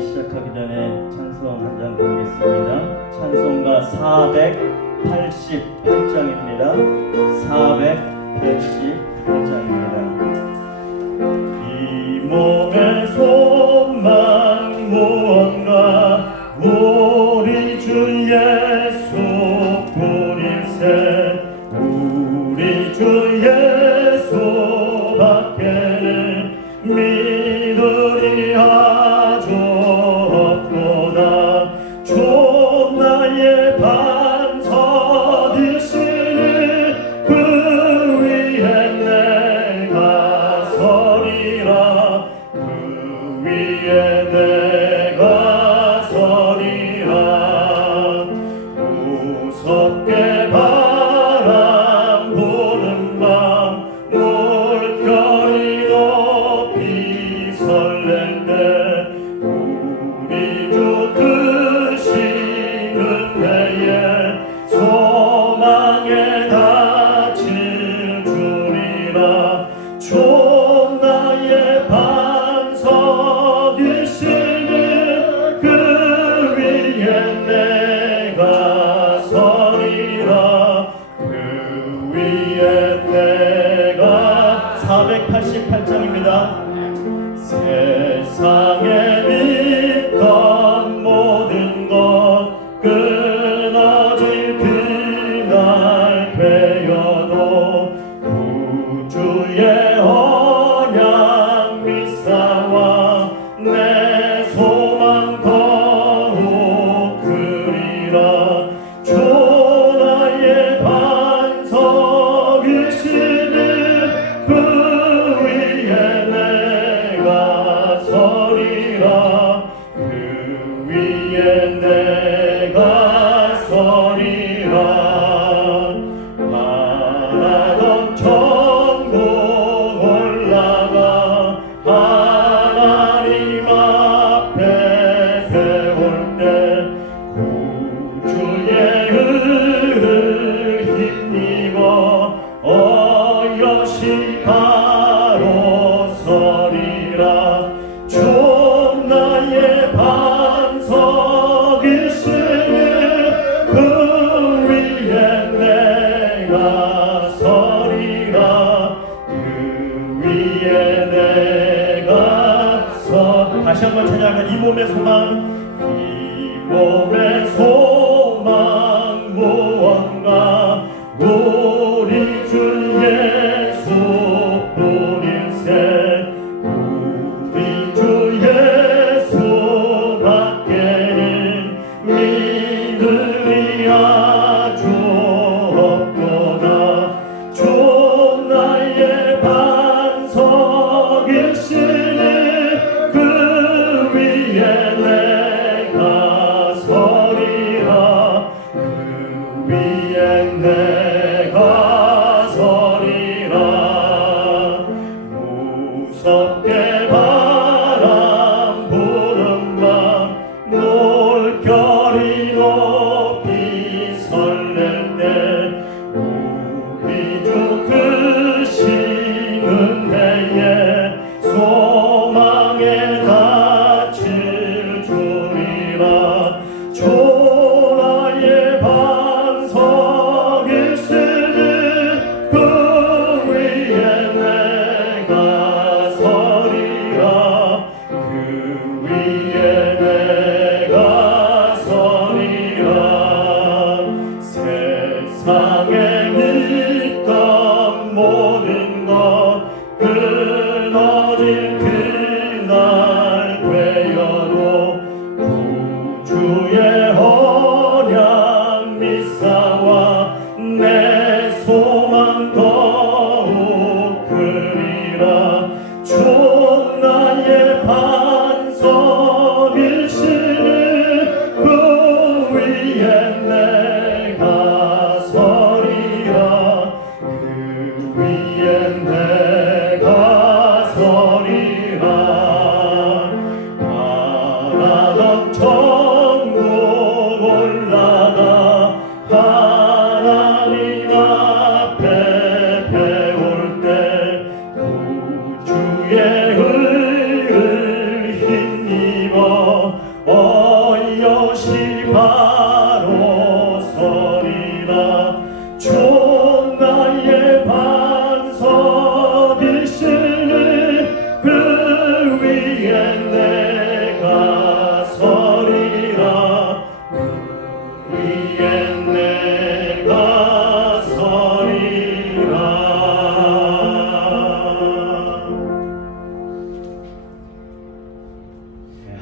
시작하기 전에 찬송 한 장 부르겠습니다. 찬송가 488장입니다. 488장입니다. 이 몸의 소망 무언가 우리 주 예수 뿐일세. 우리 주 예수밖에는 믿으리 하죠. 주 나의 반석 되시니 그 위에 내가 서리라. 그 위에 내가 서리라. 무섭게 바람 부는 밤 물결이 높이 설렐 때 우리 주 크시는 때에 소망에 닿칠 주리라. 주 나의 반석이시니 그 위에 내가 서리라. 그 위에 내가 488장입니다. 세상에 믿던 모든 것 끊어질 그날 되어도 구주의 언약 믿사와 내 소망 더욱 크리라. 주 나의 반석이시니 그 위에 내가 서리라. 그 위에 내가 서리라. 바라던 천국 올라가 하나님 앞에 세울 때 구주의 은을 힘입어 어여시 바로 서리라. 주 나의 반석이시니 그 위에 내가 서리라. 그 위에 내가 다시 한번 찬양하면 이 몸의 소망. 이 몸의 소망 무언가 우리 주 예수 뿐일세. 우리 주 예수밖에는 믿으리 아주 없도다. 주 나의 반석이시니 그 위에 내가 서리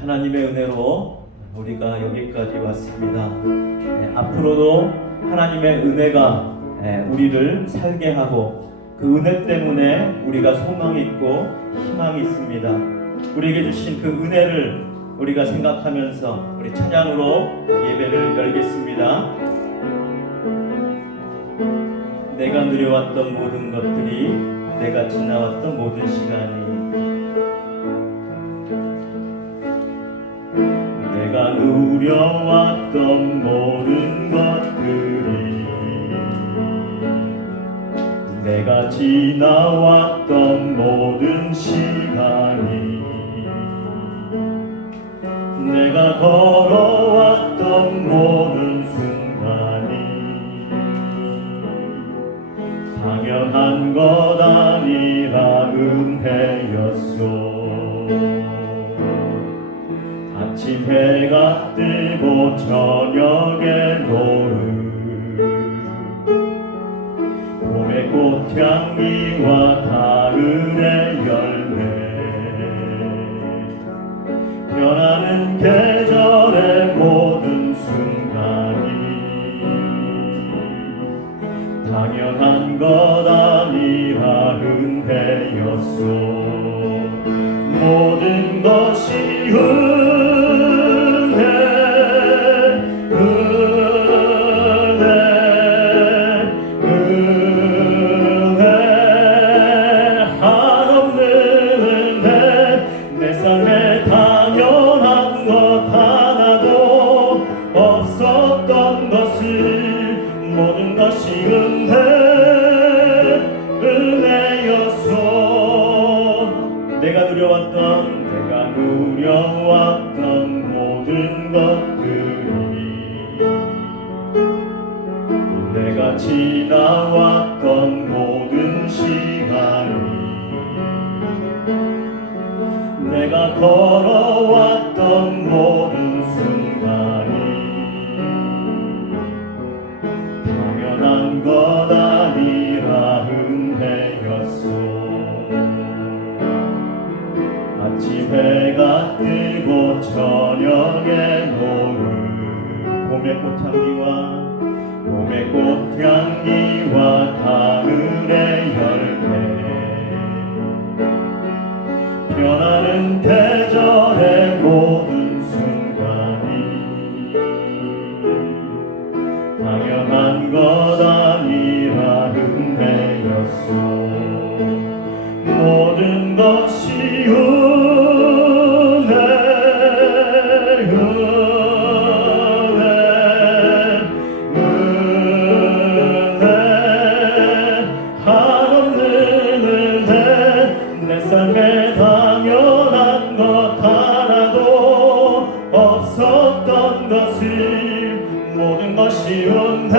하나님의 은혜로 우리가 여기까지 왔습니다. 앞으로도 하나님의 은혜가 우리를 살게 하고 그 은혜 때문에 우리가 소망이 있고 희망이 있습니다. 우리에게 주신 그 은혜를 우리가 생각하면서 우리 찬양으로 예배를 열겠습니다. 내가 누려왔던 모든 것들이, 내가 지나왔던 모든 시간이, 내가 누려왔던 모든 것들이, 내가 지나왔던 모든 시간이, 내가 걸어왔던 모든 순간이 당연한 것 아니라 은혜였소. 아침 해가 뜨고 저녁에 노을, 봄의 꽃향기와 가을의 열매, 변하는 계절의 모든 순간이 당연한 것 아니라 은혜였소. 모든 것이 은혜, 은혜, 은혜, 한없는 은혜. 내 삶에 당연한 것 하나도 없었던 것을, 모든 것이 은혜, 은혜였소. 내가 누려왔던 모든 것들이, 내가 지나왔던 모든 시간이, 내가 걸어왔던 모든 순간이 당연한 것 아니라 은혜였소. 아침 해가 뜨고 저녁에 노을, 봄의 꽃향기와 가을의 열매, 변하는 계절의 모든 순간이 당연한 것 아니라 은혜였소. 모든 것이 은혜, 은혜, 은혜, 한없는 은혜. 내 삶에 당연한 것 하나도 없었던 것을, 모든 것이 은혜,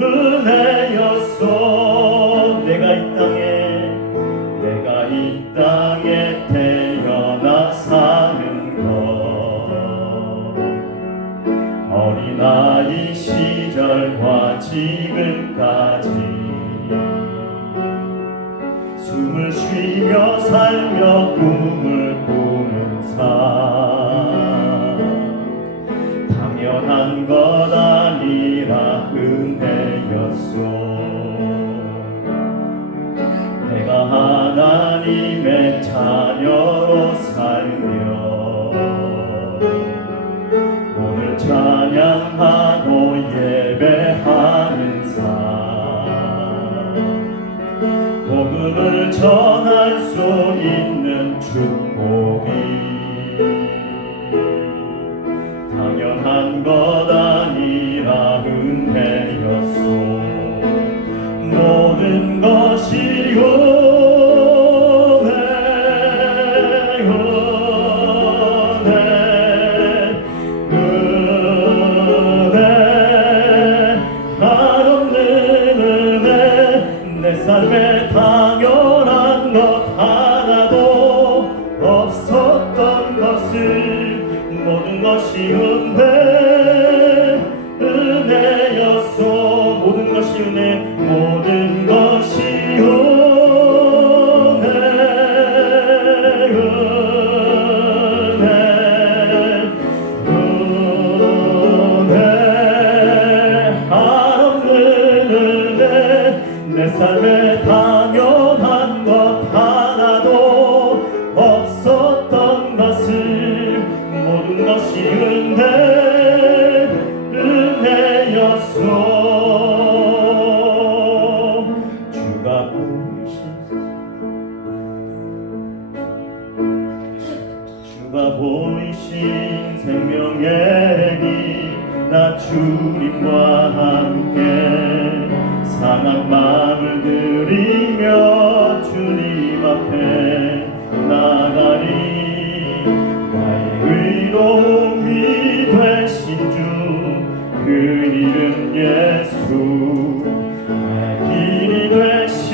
은혜였소. 내가 이 땅에 태어나 사는 것, 어린아이 시절과 지금까지 숨을 쉬며 살며 꿈을 꾸는 삶, 당연한 것 아니라 은혜였소. 내가 하나님의 자녀로 살며 오늘 찬양하고 예배하는 삶, 복음을 전할 수 있는 축복이 당연한 것 아니라 은혜였소. 모든 것이 은혜, 은혜, 은혜, 한없는 은혜. 내 삶에 당연한 것 하나도 없었던 것을, 모든 것이 은혜, 은혜였소. 모든 것이 은혜, 모든 것이 은혜, 은혜, 없었던 것을 모든 것이 은혜였소. 주가 보이신 생명의 길, 나 주님과 함께 상한 마음을 들이며 주님 앞에 나가리. 나의 의로움이 되신 주, 그 이름 예수. 나의 길이 되신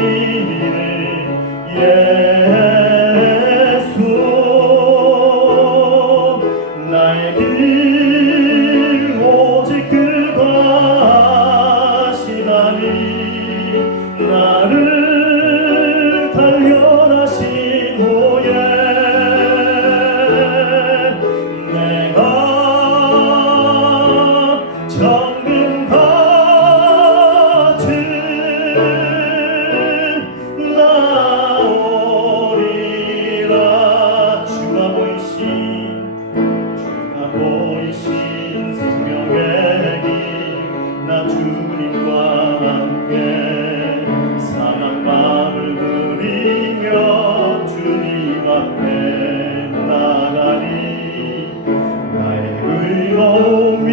이름 예수. 나의 길 오직 그가 하시나니, 나를 단련하신 후에 내가 정금같이 나오리라. 주가 보이신 생명의 길, 나 주님과 함께 상한 마음을 들이며 주님 앞에 나가리. 나의 의로움이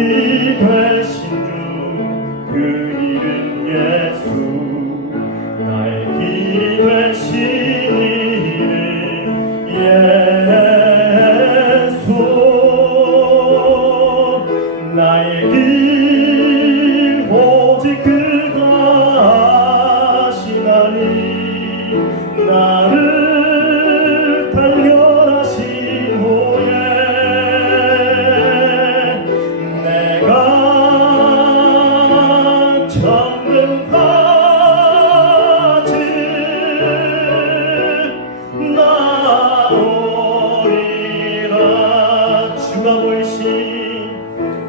되신 주, 그 이름 예수. 나의 길이 되신 이름 예수. 나의 길 오직 그가 하시나니, 나를 단련하신 후에 내가 정금같이 나오리라.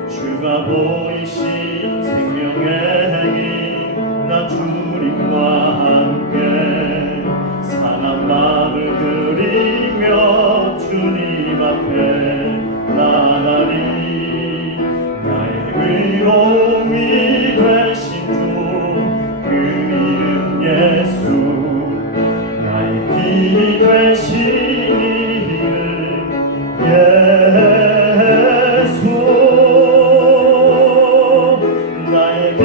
주가 보이신 생명의 길, 나 주님과 함께 상한 마음을 들이며 주님 앞에 나가리. 나의 의로움이 되신 주, 그 이름 예수. 나의 길이 되신 이름 예수. 나의 길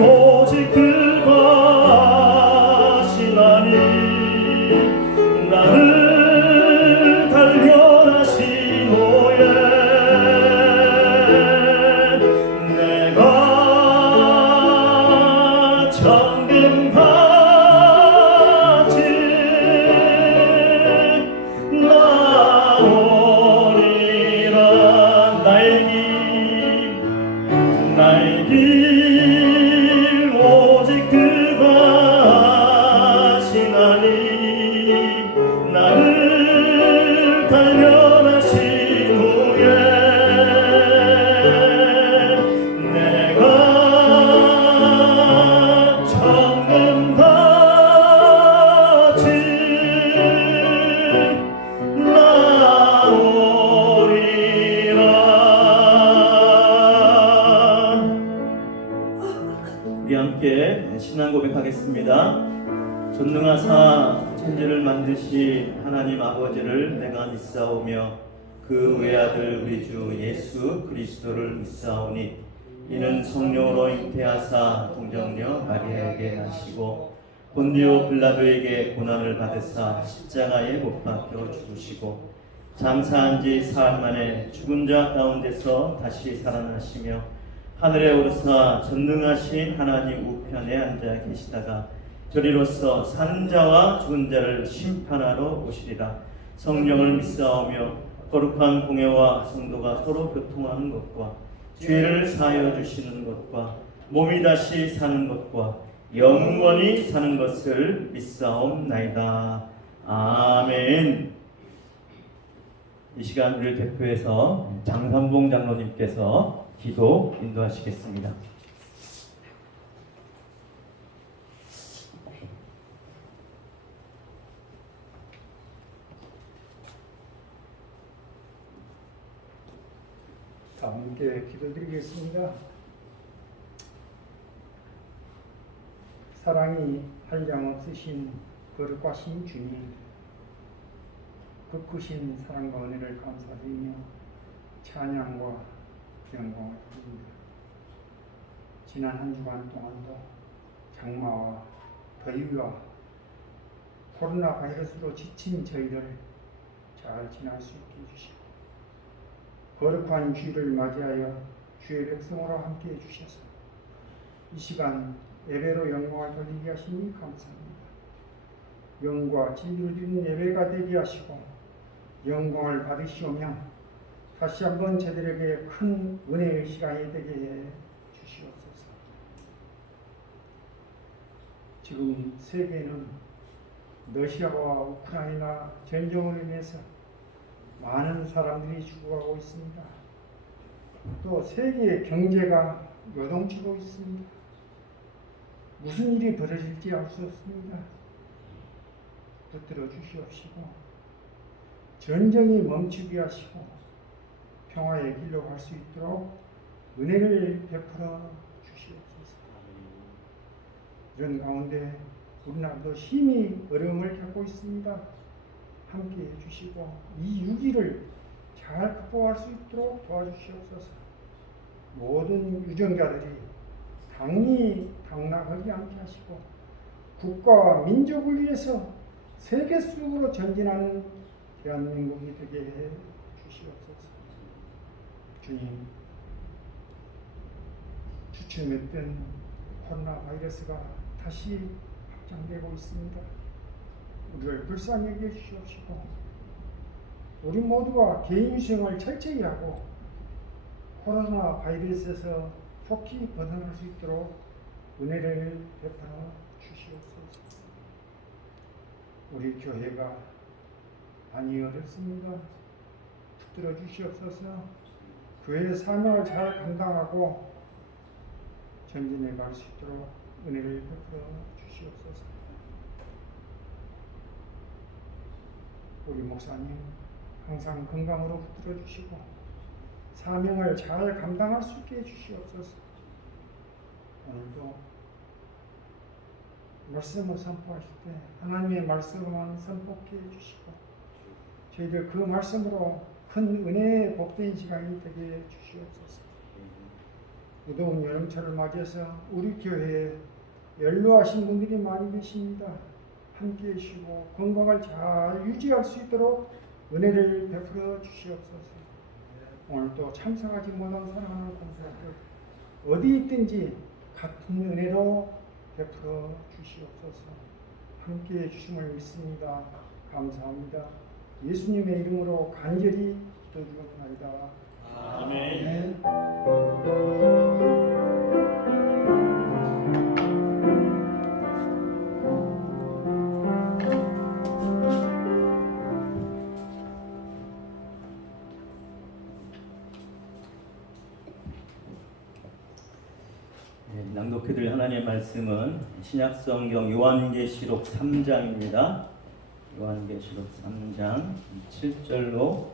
오직 그가 하시나니, 나를 단련하신 후에 내가 정금같이 나오리라. 나의 길 오직 그가 하시나니, 나를 단련하신 후에 내가 정금같이 나오리라. 우리 함께 신앙 고백하겠습니다. 전능하사 천지를 만드신 하나님 아버지를 내가 믿사오며 그 외아들 우리 주 예수 그리스도를 믿사오니, 이는 성령으로 잉태하사 동정녀 마리아에게 나시고 본디오 빌라도에게 고난을 받으사 십자가에 못 박혀 죽으시고 장사한 지 사흘 만에 죽은 자 가운데서 다시 살아나시며 하늘에 오르사 전능하신 하나님 우편에 앉아 계시다가 저리로서 사는 자와 죽은 자를 심판하러 오시리라. 성령을 믿사오며 거룩한 공회와 성도가 서로 교통하는 것과 죄를 사하여 주시는 것과 몸이 다시 사는 것과 영원히 사는 것을 믿사옵나이다. 아멘. 이 시간 우리를 대표해서 장삼봉 장로님께서 기도 인도하시겠습니다. 다 함께 기도드리겠습니다. 사랑이 한량없으신 거룩하신 주님, 그 크신 사랑과 은혜를 감사드리며 찬양과 영광을 드립니다. 지난 한 주간 동안도 장마와 더위와 코로나 바이러스로 지친 저희를 잘 지날 수 있게 해주시고 거룩한 주일을 맞이하여 주의 백성으로 함께 해주셔서 이 시간 예배로 영광을 돌리게 하시니 감사합니다. 영과 진리를 드리는 예배가 되게 하시고 영광을 받으시오며 다시 한번 저들에게 큰 은혜의 시간이 되게 해 주시옵소서. 지금 세계는 러시아와 우크라이나 전쟁으로 인해서 많은 사람들이 죽어가고 있습니다. 또 세계의 경제가 요동치고 있습니다. 무슨 일이 벌어질지 알 수 없습니다. 붙들어 주시옵시고 전쟁이 멈추게 하시고 평화의 길로 갈 수 있도록 은혜를 베풀어 주시옵소서. 이런 가운데 우리나라도 심히 어려움을 겪고 있습니다. 함께 해주시고 이 위기를 잘 극복할 수 있도록 도와주시옵소서. 모든 유정자들이 당락하지 않게 하시고 국가와 민족을 위해서 세계 속으로 전진하는 대한민국이 되게 해 주시옵소서. 주님, 주춤했던 코로나 바이러스가 다시 확장되고 있습니다. 우리를 불쌍히 여겨 주시옵시고 우리 모두가 개인위생을 철저히 하고 코로나 바이러스에서 속히 벗어날 수 있도록 은혜를 베풀어 주시옵소서. 우리 교회가 많이 어렵습니다. 붙들어 주시옵소서. 교회의 사명을 잘 감당하고 전진해 갈 수 있도록 은혜를 베풀어 주시옵소서. 우리 목사님 항상 건강으로 붙들어 주시고 사명을 잘 감당할 수 있게 해주시옵소서. 오늘도 말씀을 선포하실 때 하나님의 말씀만 선포해 해주시고 저희들 그 말씀으로 큰 은혜의 복된 시간이 되게 해 주시옵소서. 무더운 여름철을 맞이해서 우리 교회에 연로하신 분들이 많이 계십니다. 함께 해주시고 건강을 잘 유지할 수 있도록 은혜를 베풀어 주시옵소서. 오늘도 참석하지 못한 사랑하는 공사들 어디 있든지 같은 은혜로 베풀어 주시옵소서. 함께 해주심을 믿습니다. 감사합니다. 예수님의 이름으로 간절히 기도드립니다. 아멘. 낭독해드릴 하나님의 말씀은 신약성경 요한계시록 3장입니다. 요한계시록 3장 7절로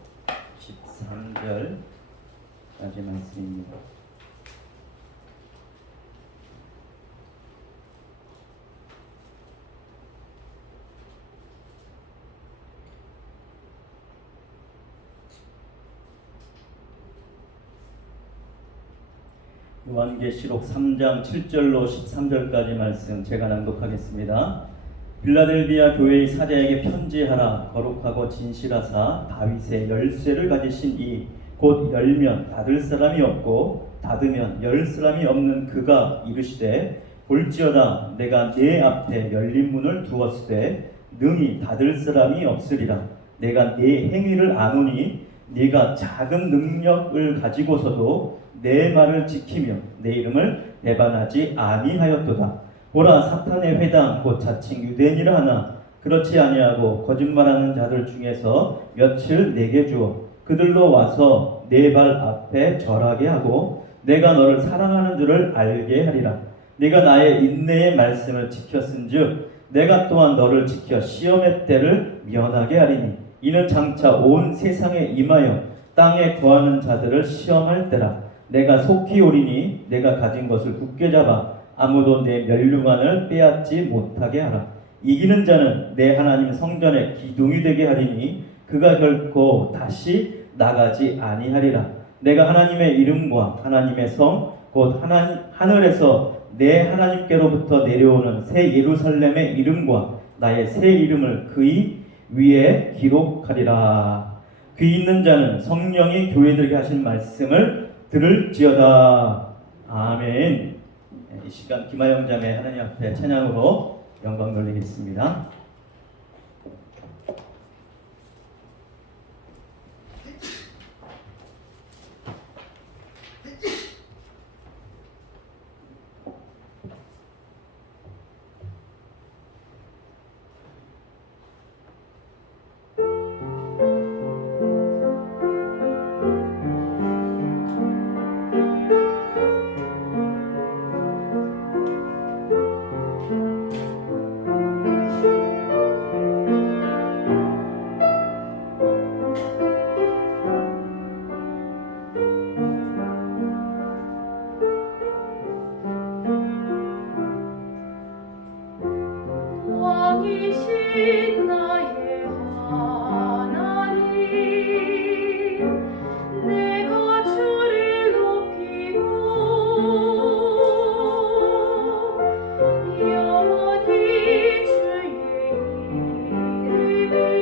13절까지 말씀입니다. 요한계시록 3장 7절로 13절까지 말씀 제가 낭독하겠습니다. 빌라델비아 교회의 사자에게 편지하라. 거룩하고 진실하사 다윗의 열쇠를 가지신 이 곧 열면 닫을 사람이 없고 닫으면 열 사람이 없는 그가 이르시되 볼지어다 내가 네 앞에 열린 문을 두었으되 능히 닫을 사람이 없으리라. 내가 네 행위를 아노니 네가 작은 능력을 가지고서도 내 말을 지키며 내 이름을 배반하지 아니하였도다. 보라, 사탄의 회당 곧 자칭 유대인이라 하나 그렇지 아니하고 거짓말하는 자들 중에서 며칠 내게 주어 그들로 와서 내 발 앞에 절하게 하고 내가 너를 사랑하는 줄을 알게 하리라. 네가 나의 인내의 말씀을 지켰은즉 내가 또한 너를 지켜 시험의 때를 면하게 하리니 이는 장차 온 세상에 임하여 땅에 거하는 자들을 시험할 때라. 내가 속히 오리니 내가 가진 것을 굳게 잡아 아무도 내 멸류관을 빼앗지 못하게 하라. 이기는 자는 내 하나님 성전의 기둥이 되게 하리니 그가 결코 다시 나가지 아니하리라. 내가 하나님의 이름과 하나님의 성 곧 하늘에서 내 하나님께로부터 내려오는 새 예루살렘의 이름과 나의 새 이름을 그의 위에 기록하리라. 귀 있는 자는 성령이 교회들에게 하신 말씀을 들을지어다. 아멘. 이 시간 김하영 자매 하나님 앞에 찬양으로 영광 돌리겠습니다. 왕이신 나의 하나님, 내가 주를 높이고 영원히 주의 이름을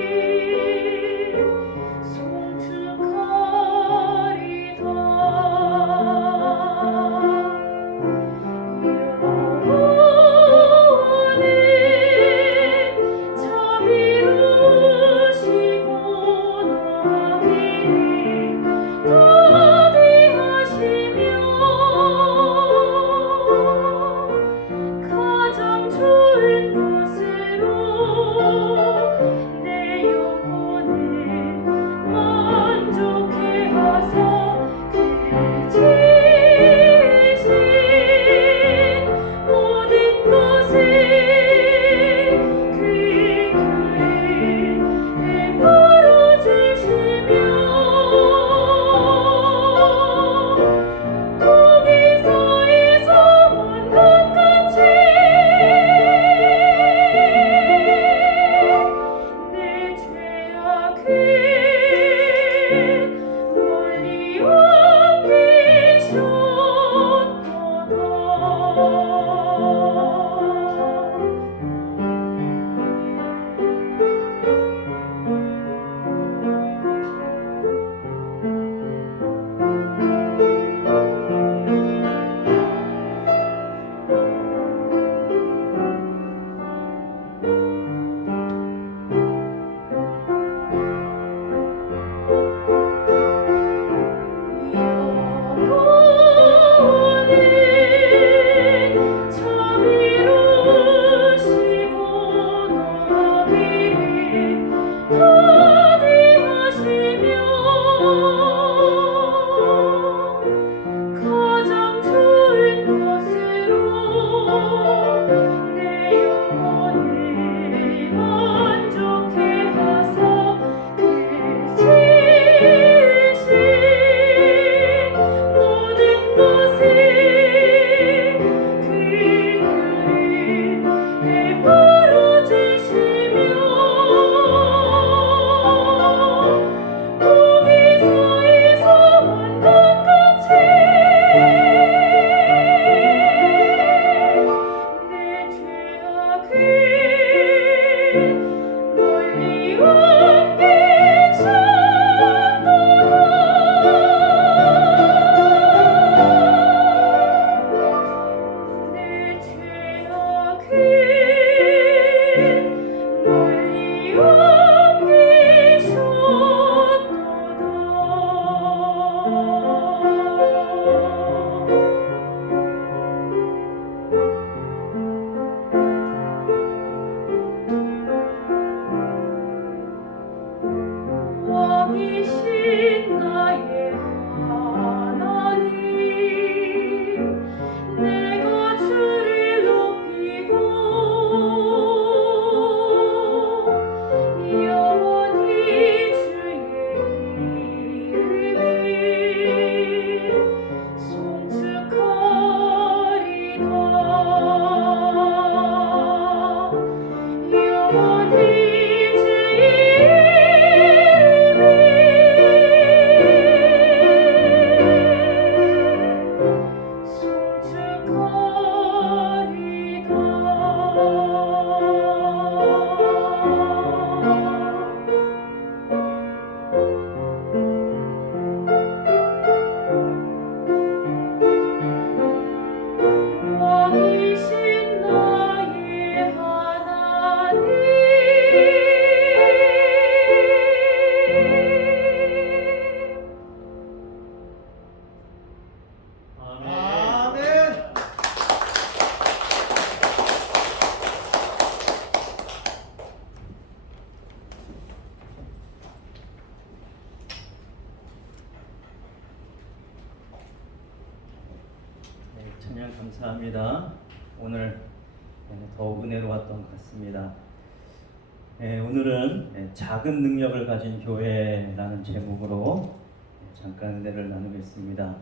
감사합니다. 오늘 더욱 은혜로웠던 것 같습니다. 오늘은 작은 능력을 가진 교회라는 제목으로 잠깐 은혜를 나누겠습니다.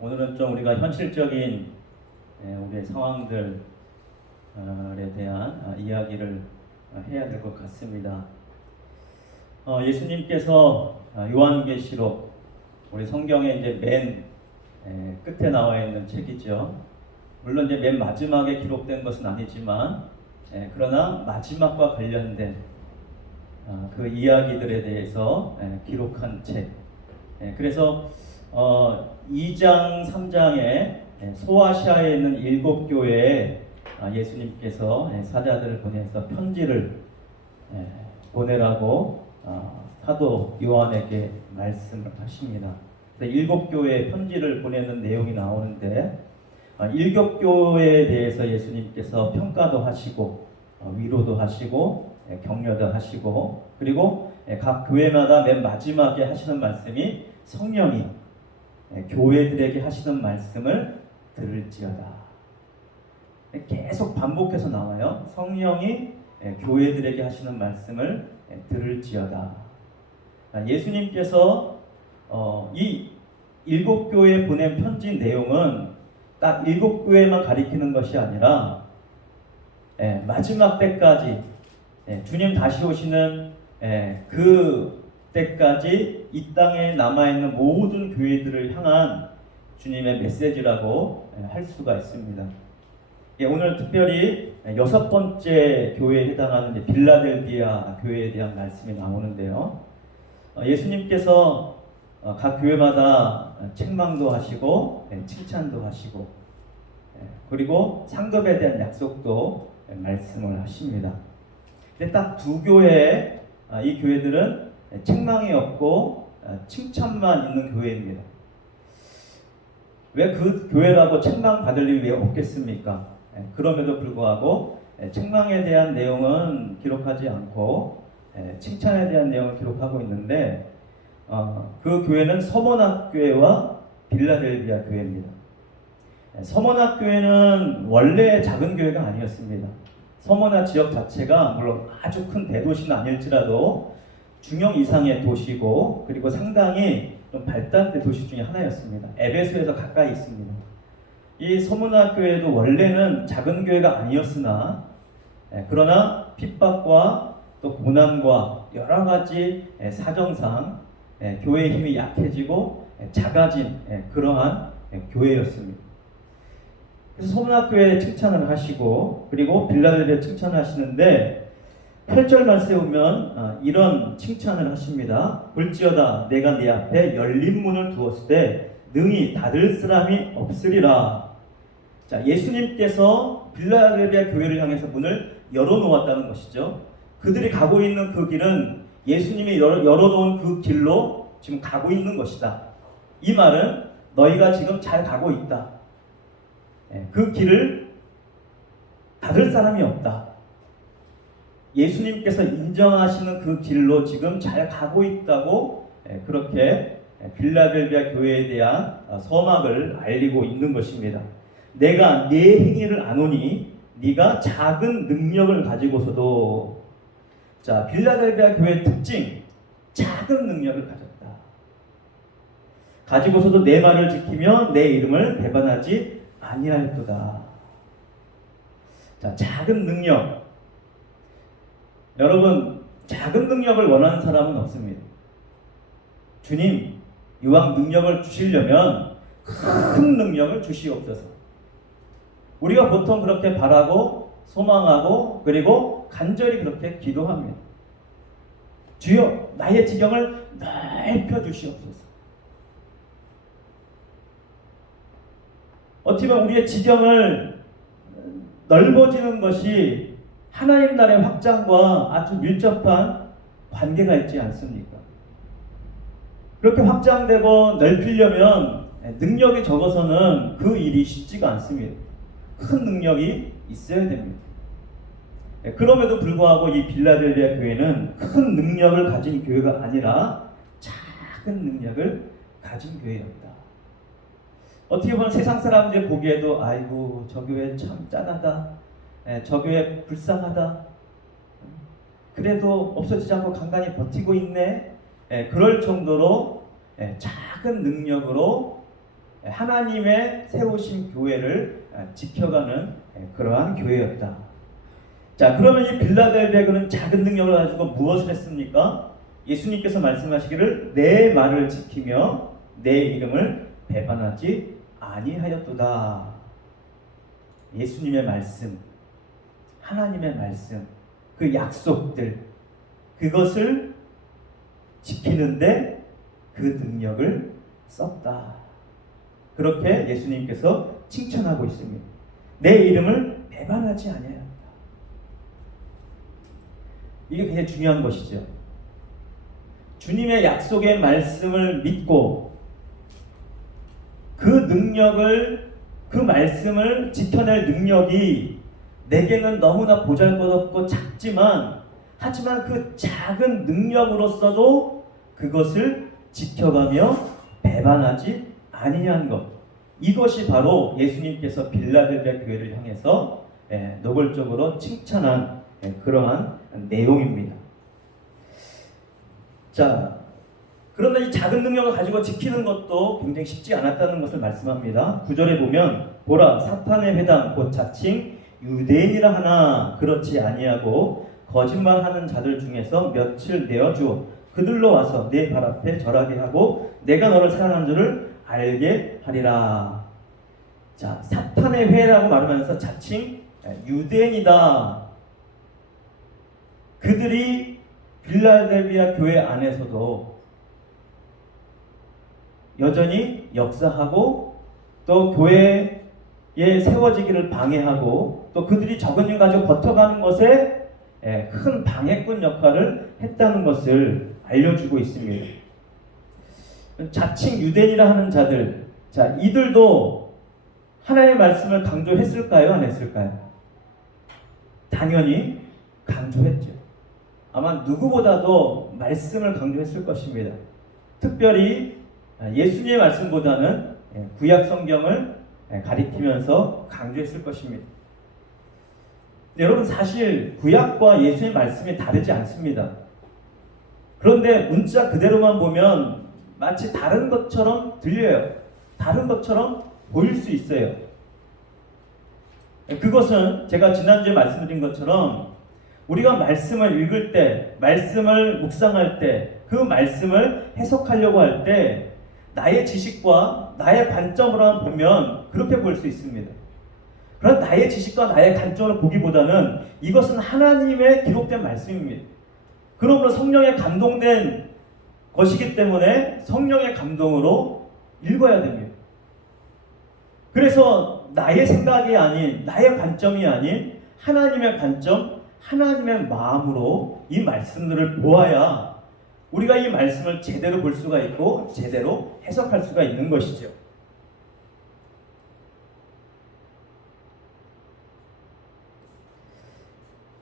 오늘은 좀 우리가 현실적인 우리의 상황들에 대한 이야기를 해야 될 것 같습니다. 예수님께서 요한계시록 우리 성경에 이제 맨 끝에 나와 있는 책이죠. 물론 이제 맨 마지막에 기록된 것은 아니지만 그러나 마지막과 관련된 그 이야기들에 대해서 기록한 책. 그래서 2장, 3장에 소아시아에 있는 7교회에 예수님께서 사자들을 보내서 편지를 보내라고 사도 요한에게 말씀을 하십니다. 7교회에 편지를 보내는 내용이 나오는데 7교회에 대해서 예수님께서 평가도 하시고 위로도 하시고 격려도 하시고 그리고 각 교회마다 맨 마지막에 하시는 말씀이 성령이 교회들에게 하시는 말씀을 들을지어다. 계속 반복해서 나와요. 성령이 교회들에게 하시는 말씀을 들을지어다. 예수님께서 이 7교회에 보낸 편지 내용은 딱 7교회만 가리키는 것이 아니라 마지막 때까지 주님 다시 오시는 그 때까지 이 땅에 남아있는 모든 교회들을 향한 주님의 메시지라고 할 수가 있습니다. 오늘 특별히 6번째 교회에 해당하는 빌라델비아 교회에 대한 말씀이 나오는데요. 예수님께서 각 교회마다 책망도 하시고 칭찬도 하시고 그리고 상급에 대한 약속도 말씀을 하십니다. 근데 딱 두 교회, 이 교회들은 책망이 없고 칭찬만 있는 교회입니다. 왜 그 교회라고 책망받을 일이 왜 없겠습니까? 그럼에도 불구하고 책망에 대한 내용은 기록하지 않고 칭찬에 대한 내용을 기록하고 있는데 그 교회는 서머나 교회와 빌라델비아 교회입니다. 서머나 교회는 원래 작은 교회가 아니었습니다. 서머나 지역 자체가 물론 아주 큰 대도시는 아닐지라도 중형 이상의 도시고 그리고 상당히 좀 발달된 도시 중에 하나였습니다. 에베소에서 가까이 있습니다. 이 서머나 교회도 원래는 작은 교회가 아니었으나 그러나 핍박과 또 고난과 여러 가지 사정상 교회의 힘이 약해지고 작아진 그러한 교회였습니다. 그래서 서머나 교회에 칭찬을 하시고 그리고 빌라델비아에 칭찬을 하시는데 8절 말씀에 보면 이런 칭찬을 하십니다. 볼지어다 내가 네 앞에 열린 문을 두었을 때 능히 닫을 사람이 없으리라. 자, 예수님께서 빌라델비아 교회를 향해서 문을 열어놓았다는 것이죠. 그들이 가고 있는 그 길은 예수님이 열어놓은 그 길로 지금 가고 있는 것이다. 이 말은 너희가 지금 잘 가고 있다. 그 길을 닫을 사람이 없다. 예수님께서 인정하시는 그 길로 지금 잘 가고 있다고 그렇게 빌라델비아 교회에 대한 서막을 알리고 있는 것입니다. 내가 네 행위를 아노니 네가 작은 능력을 가지고서도 자 빌라델비아 교회의 특징 작은 능력을 가졌다. 가지고서도 내 말을 지키며 내 이름을 배반하지 아니하였도다. 자 작은 능력. 여러분 작은 능력을 원하는 사람은 없습니다. 주님 이왕 능력을 주시려면 큰 능력을 주시옵소서. 우리가 보통 그렇게 바라고 소망하고 그리고 간절히 그렇게 기도합니다. 주여 나의 지경을 넓혀 주시옵소서. 어떻게 보면 우리의 지경을 넓어지는 것이 하나님 나라의 확장과 아주 밀접한 관계가 있지 않습니까? 그렇게 확장되고 넓히려면 능력이 적어서는 그 일이 쉽지가 않습니다. 큰 능력이 있어야 됩니다. 그럼에도 불구하고 이 빌라델비아 교회는 큰 능력을 가진 교회가 아니라 작은 능력을 가진 교회였다. 어떻게 보면 세상 사람들 보기에도 아이고 저 교회 참 짠하다, 저 교회 불쌍하다, 그래도 없어지지 않고 간간히 버티고 있네, 그럴 정도로 작은 능력으로 하나님의 세우신 교회를 지켜가는 그러한 교회였다. 자, 그러면 이 빌라델비아 교회는 작은 능력을 가지고 무엇을 했습니까? 예수님께서 말씀하시기를 내 말을 지키며 내 이름을 배반하지 아니하였도다. 예수님의 말씀, 하나님의 말씀, 그 약속들, 그것을 지키는데 그 능력을 썼다. 그렇게 예수님께서 칭찬하고 있습니다. 내 이름을 배반하지 아니하였다. 이게 굉장히 중요한 것이죠. 주님의 약속의 말씀을 믿고 그 능력을, 그 말씀을 지켜낼 능력이 내게는 너무나 보잘것없고 작지만, 하지만 그 작은 능력으로서도 그것을 지켜가며 배반하지 아니한 것, 이것이 바로 예수님께서 빌라델비아 교회를 향해서 노골적으로 칭찬한 그러한 내용입니다. 자, 그런데 이 작은 능력을 가지고 지키는 것도 굉장히 쉽지 않았다는 것을 말씀합니다. 9절에 보면 보라 사탄의 회당 곧 자칭 유대인이라 하나 그렇지 아니하고 거짓말하는 자들 중에서 며칠 내어주어 그들로 와서 내 발 앞에 절하게 하고 내가 너를 사랑하는 줄을 알게 하리라. 자, 사탄의 회라고 말하면서 자칭 유대인이다. 그들이 빌라델비아 교회 안에서도 여전히 역사하고 또 교회에 세워지기를 방해하고 또 그들이 적은 일 가지고 버텨가는 것에 큰 방해꾼 역할을 했다는 것을 알려주고 있습니다. 자칭 유대인이라 하는 자들, 자, 이들도 하나님의 말씀을 강조했을까요? 안 했을까요? 당연히 강조했죠. 아마 누구보다도 말씀을 강조했을 것입니다. 특별히 예수님의 말씀보다는 구약 성경을 가리키면서 강조했을 것입니다. 여러분, 사실 구약과 예수의 말씀이 다르지 않습니다. 그런데 문자 그대로만 보면 마치 다른 것처럼 들려요. 다른 것처럼 보일 수 있어요. 그것은 제가 지난주에 말씀드린 것처럼 우리가 말씀을 읽을 때, 말씀을 묵상할 때, 그 말씀을 해석하려고 할 때 나의 지식과 나의 관점으로 보면 그렇게 볼 수 있습니다. 그런 나의 지식과 나의 관점으로 보기보다는 이것은 하나님의 기록된 말씀입니다. 그러므로 성령에 감동된 것이기 때문에 성령의 감동으로 읽어야 됩니다. 그래서 나의 생각이 아닌, 나의 관점이 아닌 하나님의 관점, 하나님의 마음으로 이 말씀들을 보아야 우리가 이 말씀을 제대로 볼 수가 있고 제대로 해석할 수가 있는 것이죠.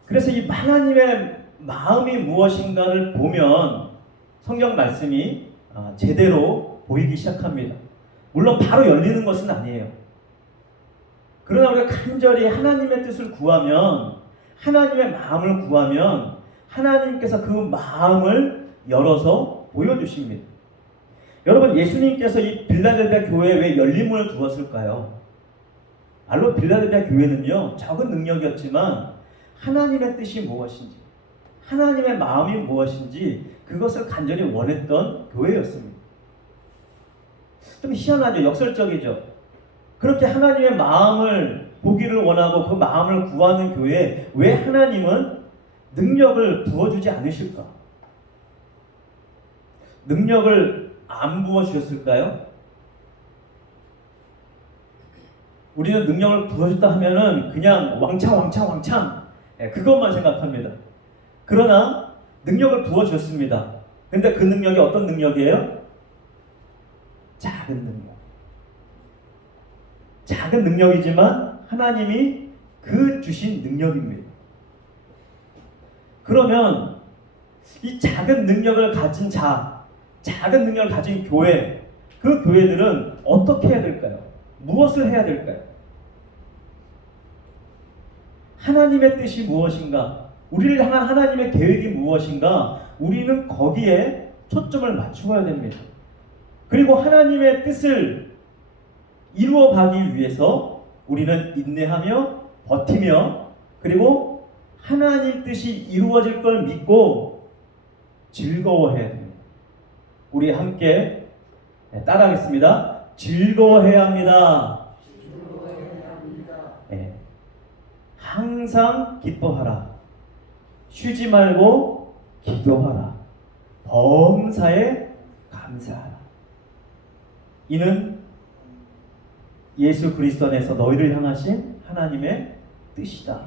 그래서 이 하나님의 마음이 무엇인가를 보면 성경 말씀이 제대로 보이기 시작합니다. 물론 바로 열리는 것은 아니에요. 그러나 우리가 간절히 하나님의 뜻을 구하면, 하나님의 마음을 구하면 하나님께서 그 마음을 열어서 보여주십니다. 여러분, 예수님께서 이 빌라델비아 교회에 왜 열린문을 두었을까요? 알로 빌라델비아 교회는요, 적은 능력이었지만 하나님의 뜻이 무엇인지, 하나님의 마음이 무엇인지 그것을 간절히 원했던 교회였습니다. 좀 희한하죠? 역설적이죠? 그렇게 하나님의 마음을 보기를 원하고 그 마음을 구하는 교회에 왜 하나님은 능력을 부어주지 않으실까? 능력을 안 부어주셨을까요? 우리는 능력을 부어줬다 하면은 그냥 왕창 그것만 생각합니다. 그러나 능력을 부어줬습니다. 근데 그 능력이 어떤 능력이에요? 작은 능력. 작은 능력이지만 하나님이 그 주신 능력입니다. 그러면 이 작은 능력을 가진 자, 작은 능력을 가진 교회, 그 교회들은 어떻게 해야 될까요? 무엇을 해야 될까요? 하나님의 뜻이 무엇인가? 우리를 향한 하나님의 계획이 무엇인가? 우리는 거기에 초점을 맞추어야 됩니다. 그리고 하나님의 뜻을 이루어 가기 위해서 우리는 인내하며 버티며 그리고 하나님 뜻이 이루어질 걸 믿고 즐거워해야 됩니다. 우리 함께 따라하겠습니다. 즐거워해야 합니다. 네. 항상 기뻐하라. 쉬지 말고 기도하라. 범사에 감사하라. 이는 예수 그리스도 안에서 너희를 향하신 하나님의 뜻이다.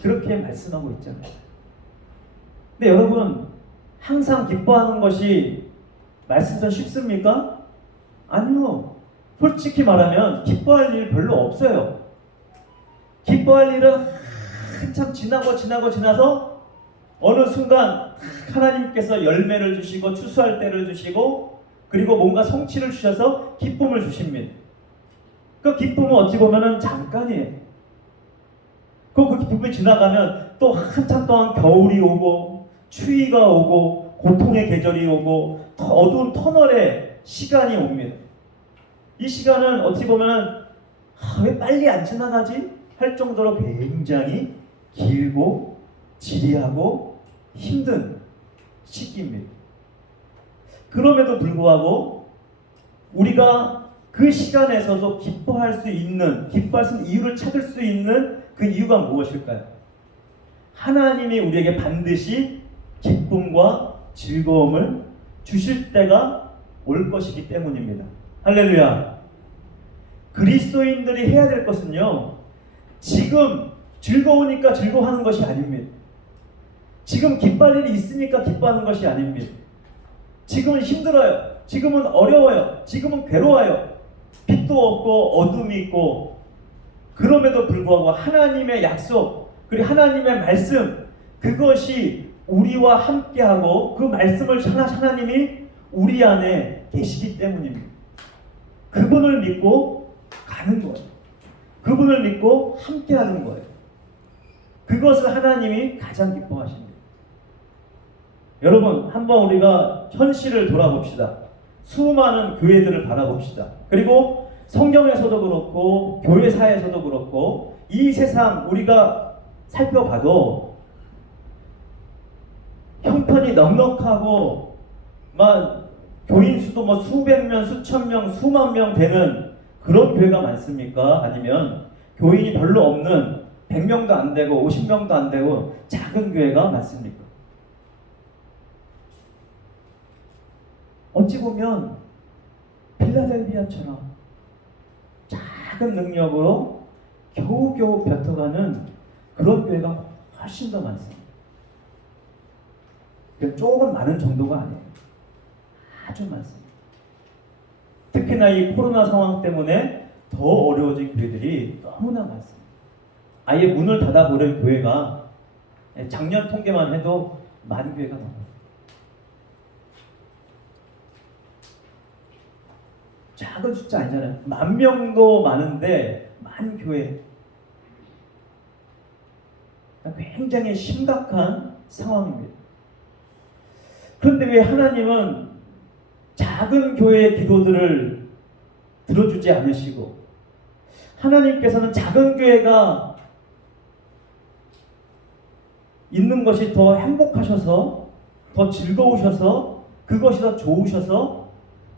그렇게 말씀하고 있잖아요. 근데 여러분, 항상 기뻐하는 것이 말씀상 쉽습니까? 아니요. 솔직히 말하면 기뻐할 일 별로 없어요. 기뻐할 일은 한참 지나서 어느 순간 하나님께서 열매를 주시고 추수할 때를 주시고 그리고 뭔가 성취를 주셔서 기쁨을 주십니다. 그 기쁨은 어찌 보면은 잠깐이에요. 그 기쁨이 지나가면 또 한참 동안 겨울이 오고 추위가 오고 고통의 계절이 오고 어두운 터널의 시간이 옵니다. 이 시간은 어찌 보면은 왜 빨리 안 지나가지? 할 정도로 굉장히 길고 지리하고 힘든 시기입니다. 그럼에도 불구하고 우리가 그 시간에서도 기뻐할 수 있는 이유를 찾을 수 있는 그 이유가 무엇일까요? 하나님이 우리에게 반드시 기쁨과 즐거움을 주실 때가 올 것이기 때문입니다. 할렐루야. 그리스도인들이 해야 될 것은요, 지금 즐거우니까 즐거워하는 것이 아닙니다. 지금 기뻐할 일이 있으니까 기뻐하는 것이 아닙니다. 지금은 힘들어요. 지금은 어려워요. 지금은 괴로워요. 빛도 없고 어둠이 있고, 그럼에도 불구하고 하나님의 약속 그리고 하나님의 말씀, 그것이 우리와 함께하고 그 말씀을 하나님이 우리 안에 계시기 때문입니다. 그분을 믿고 가는 거예요. 그분을 믿고 함께하는 거예요. 그것을 하나님이 가장 기뻐하십니다. 여러분, 한번 우리가 현실을 돌아봅시다. 수많은 교회들을 바라봅시다. 그리고 성경에서도 그렇고 교회사에서도 그렇고 이 세상 우리가 살펴봐도 형편이 넉넉하고 막 교인 수도 수백 명, 수천 명, 수만 명 되는 그런 교회가 많습니까? 아니면 교인이 별로 없는 100명도 안 되고 50명도 안 되고 작은 교회가 많습니까? 어찌 보면 빌라델비아처럼 작은 능력으로 겨우겨우 벼터가는 그런 교회가 훨씬 더 많습니다. 조금 많은 정도가 아니에요. 아주 많습니다. 특히나 이 코로나 상황 때문에 더 어려워진 교회들이 너무나 많습니다. 아예 문을 닫아버린 교회가 작년 통계만 해도 10,000교회가 넘어요. 작은 숫자 아니잖아요. 10,000명도 많은데 10,000교회. 굉장히 심각한 상황입니다. 그런데 왜 하나님은 작은 교회의 기도들을 들어주지 않으시고, 하나님께서는 작은 교회가 있는 것이 더 행복하셔서, 더 즐거우셔서, 그것이 더 좋으셔서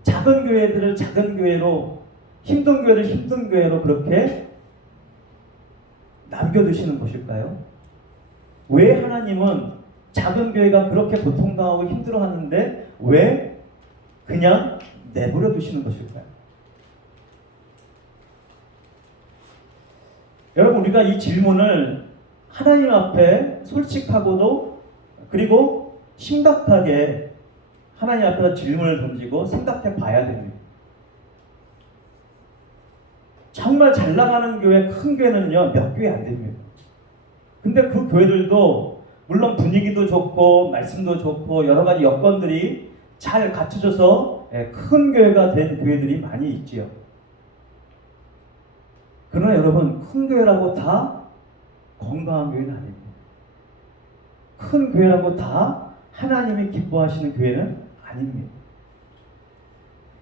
작은 교회들을 작은 교회로, 힘든 교회를 힘든 교회로 그렇게 남겨두시는 것일까요? 왜 하나님은 작은 교회가 그렇게 고통당하고 힘들어하는데 왜 그냥 내버려 두시는 것일까요? 여러분, 우리가 이 질문을 하나님 앞에 솔직하고도 그리고 심각하게 하나님 앞에서 질문을 던지고 생각해 봐야 됩니다. 정말 잘 나가는 교회, 큰 교회는요, 몇 교회 안 됩니다. 근데 그 교회들도 물론 분위기도 좋고 말씀도 좋고 여러 가지 여건들이 잘 갖춰져서 큰 교회가 된 교회들이 많이 있지요. 그러나 여러분, 큰 교회라고 다 건강한 교회는 아닙니다. 큰 교회라고 다 하나님이 기뻐하시는 교회는 아닙니다.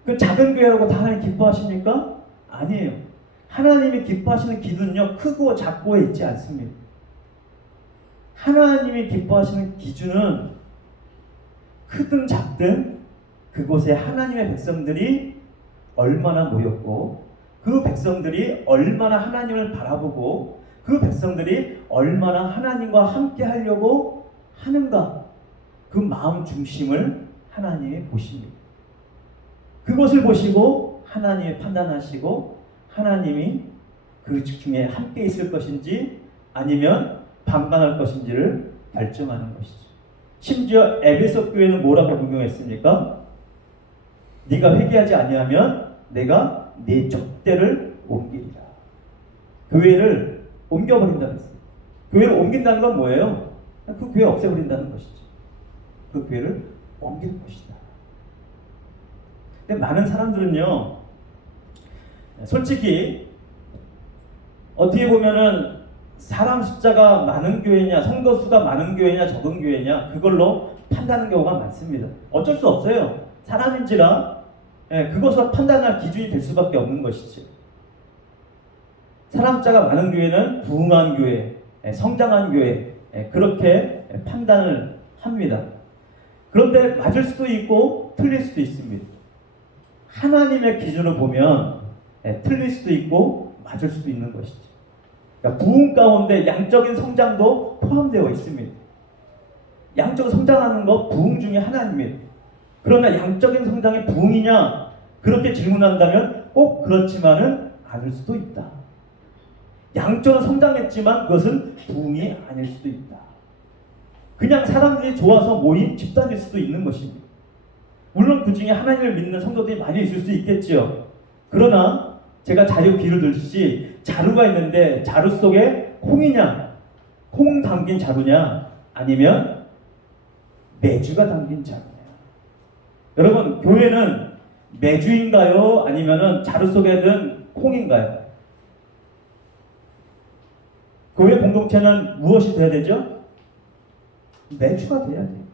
그 작은 교회라고 다 하나님 기뻐하십니까? 아니에요. 하나님이 기뻐하시는 기준은요, 크고 작고에 있지 않습니다. 하나님이 기뻐하시는 기준은 크든 작든 그곳에 하나님의 백성들이 얼마나 모였고, 그 백성들이 얼마나 하나님을 바라보고, 그 백성들이 얼마나 하나님과 함께 하려고 하는가, 그 마음 중심을 하나님이 보십니다. 그것을 보시고 하나님이 판단하시고, 하나님이 그 중에 함께 있을 것인지 아니면 방관할 것인지를 결정하는 것이죠. 심지어 에베소 교회는 뭐라고 명령했습니까? 네가 회개하지 아니하면 내가 네 족대를 옮기리라. 교회를 옮겨버린다고 했어요. 교회를 옮긴다는 건 뭐예요? 그 교회 없애버린다는 것이죠. 그 교회를 옮길 것이다. 근데 많은 사람들은요, 솔직히 어떻게 보면은 사람 숫자가 많은 교회냐, 성도 수가 많은 교회냐, 적은 교회냐, 그걸로 판단하는 경우가 많습니다. 어쩔 수 없어요. 사람인지라 그것으로 판단할 기준이 될 수밖에 없는 것이죠. 사람 숫자가 많은 교회는 부흥한 교회, 성장한 교회, 그렇게 판단을 합니다. 그런데 맞을 수도 있고 틀릴 수도 있습니다. 하나님의 기준을 보면 틀릴 수도 있고 맞을 수도 있는 것이죠. 그러니까 부흥 가운데 양적인 성장도 포함되어 있습니다. 양적으로 성장하는 것 부흥 중에 하나입니다. 그러나 양적인 성장이 부흥이냐? 그렇게 질문한다면 꼭 그렇지만은 않을 수도 있다. 양적으로 성장했지만 그것은 부흥이 아닐 수도 있다. 그냥 사람들이 좋아서 모인 집단일 수도 있는 것입니다. 물론 그 중에 하나님을 믿는 성도들이 많이 있을 수 있겠지요. 그러나 제가 자료 귀를 들듯이 자루가 있는데 자루 속에 콩이냐, 콩 담긴 자루냐, 아니면 메주가 담긴 자루냐. 여러분, 교회는 메주인가요? 아니면은 자루 속에 든 콩인가요? 교회 공동체는 무엇이 돼야 되죠? 메주가 돼야 돼요.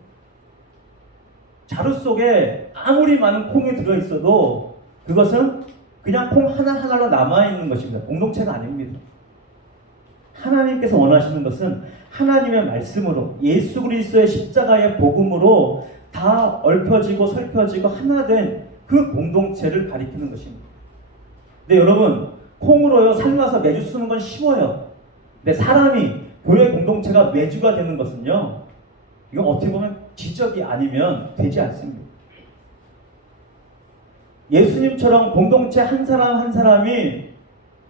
자루 속에 아무리 많은 콩이 들어있어도 그것은 그냥 콩 하나하나로 남아있는 것입니다. 공동체가 아닙니다. 하나님께서 원하시는 것은 하나님의 말씀으로, 예수 그리스도의 십자가의 복음으로 다 얽혀지고 설켜지고 하나 된 그 공동체를 가리키는 것입니다. 근데 여러분, 콩으로요 삶아서 메주 쓰는 건 쉬워요. 근데 사람이, 교회 공동체가 메주가 되는 것은요, 이건 어떻게 보면 지적이 아니면 되지 않습니다. 예수님처럼 공동체 한 사람 한 사람이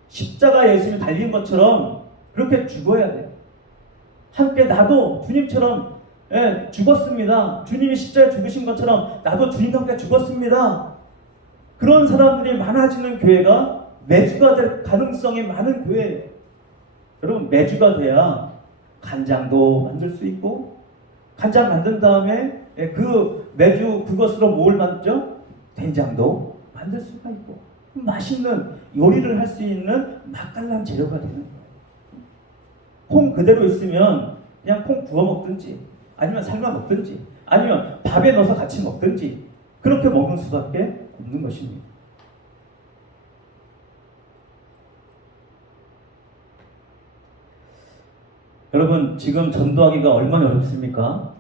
십자가 예수님이 달린 것처럼 그렇게 죽어야 돼요. 함께 나도 주님처럼 죽었습니다. 주님이 십자가에 죽으신 것처럼 나도 주님과 함께 죽었습니다. 그런 사람들이 많아지는 교회가 메주가 될 가능성이 많은 교회예요. 여러분, 메주가 돼야 간장도 만들 수 있고, 간장 만든 다음에 그 메주 그것으로 뭘 만들죠? 된장도 만들 수가 있고, 맛있는 요리를 할 수 있는 맛깔난 재료가 되는 거예요. 콩 그대로 있으면 그냥 콩 구워 먹든지, 아니면 삶아 먹든지, 아니면 밥에 넣어서 같이 먹든지, 그렇게 먹을 수밖에 없는 것입니다. 여러분, 지금 전도하기가 얼마나 어렵습니까?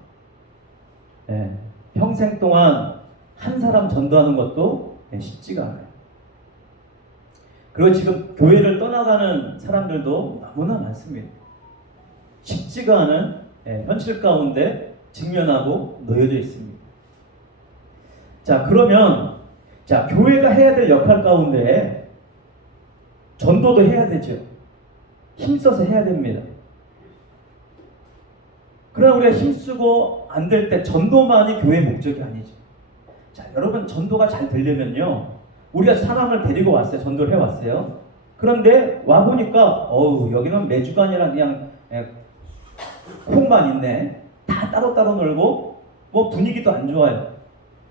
평생 동안 한 사람 전도하는 것도 쉽지가 않아요. 그리고 지금 교회를 떠나가는 사람들도 너무나 많습니다. 쉽지가 않은 현실 가운데 직면하고 놓여져 있습니다. 자, 그러면 교회가 해야 될 역할 가운데 전도도 해야 되죠. 힘써서 해야 됩니다. 그러나 우리가 힘쓰고 안 될 때 전도만이 교회의 목적이 아니죠. 자, 여러분, 전도가 잘 되려면요, 우리가 사람을 데리고 왔어요. 전도를 해왔어요. 그런데 와보니까 여기는 메주가 아니라 그냥 콩만 있네. 다 따로따로 놀고 뭐 분위기도 안 좋아요.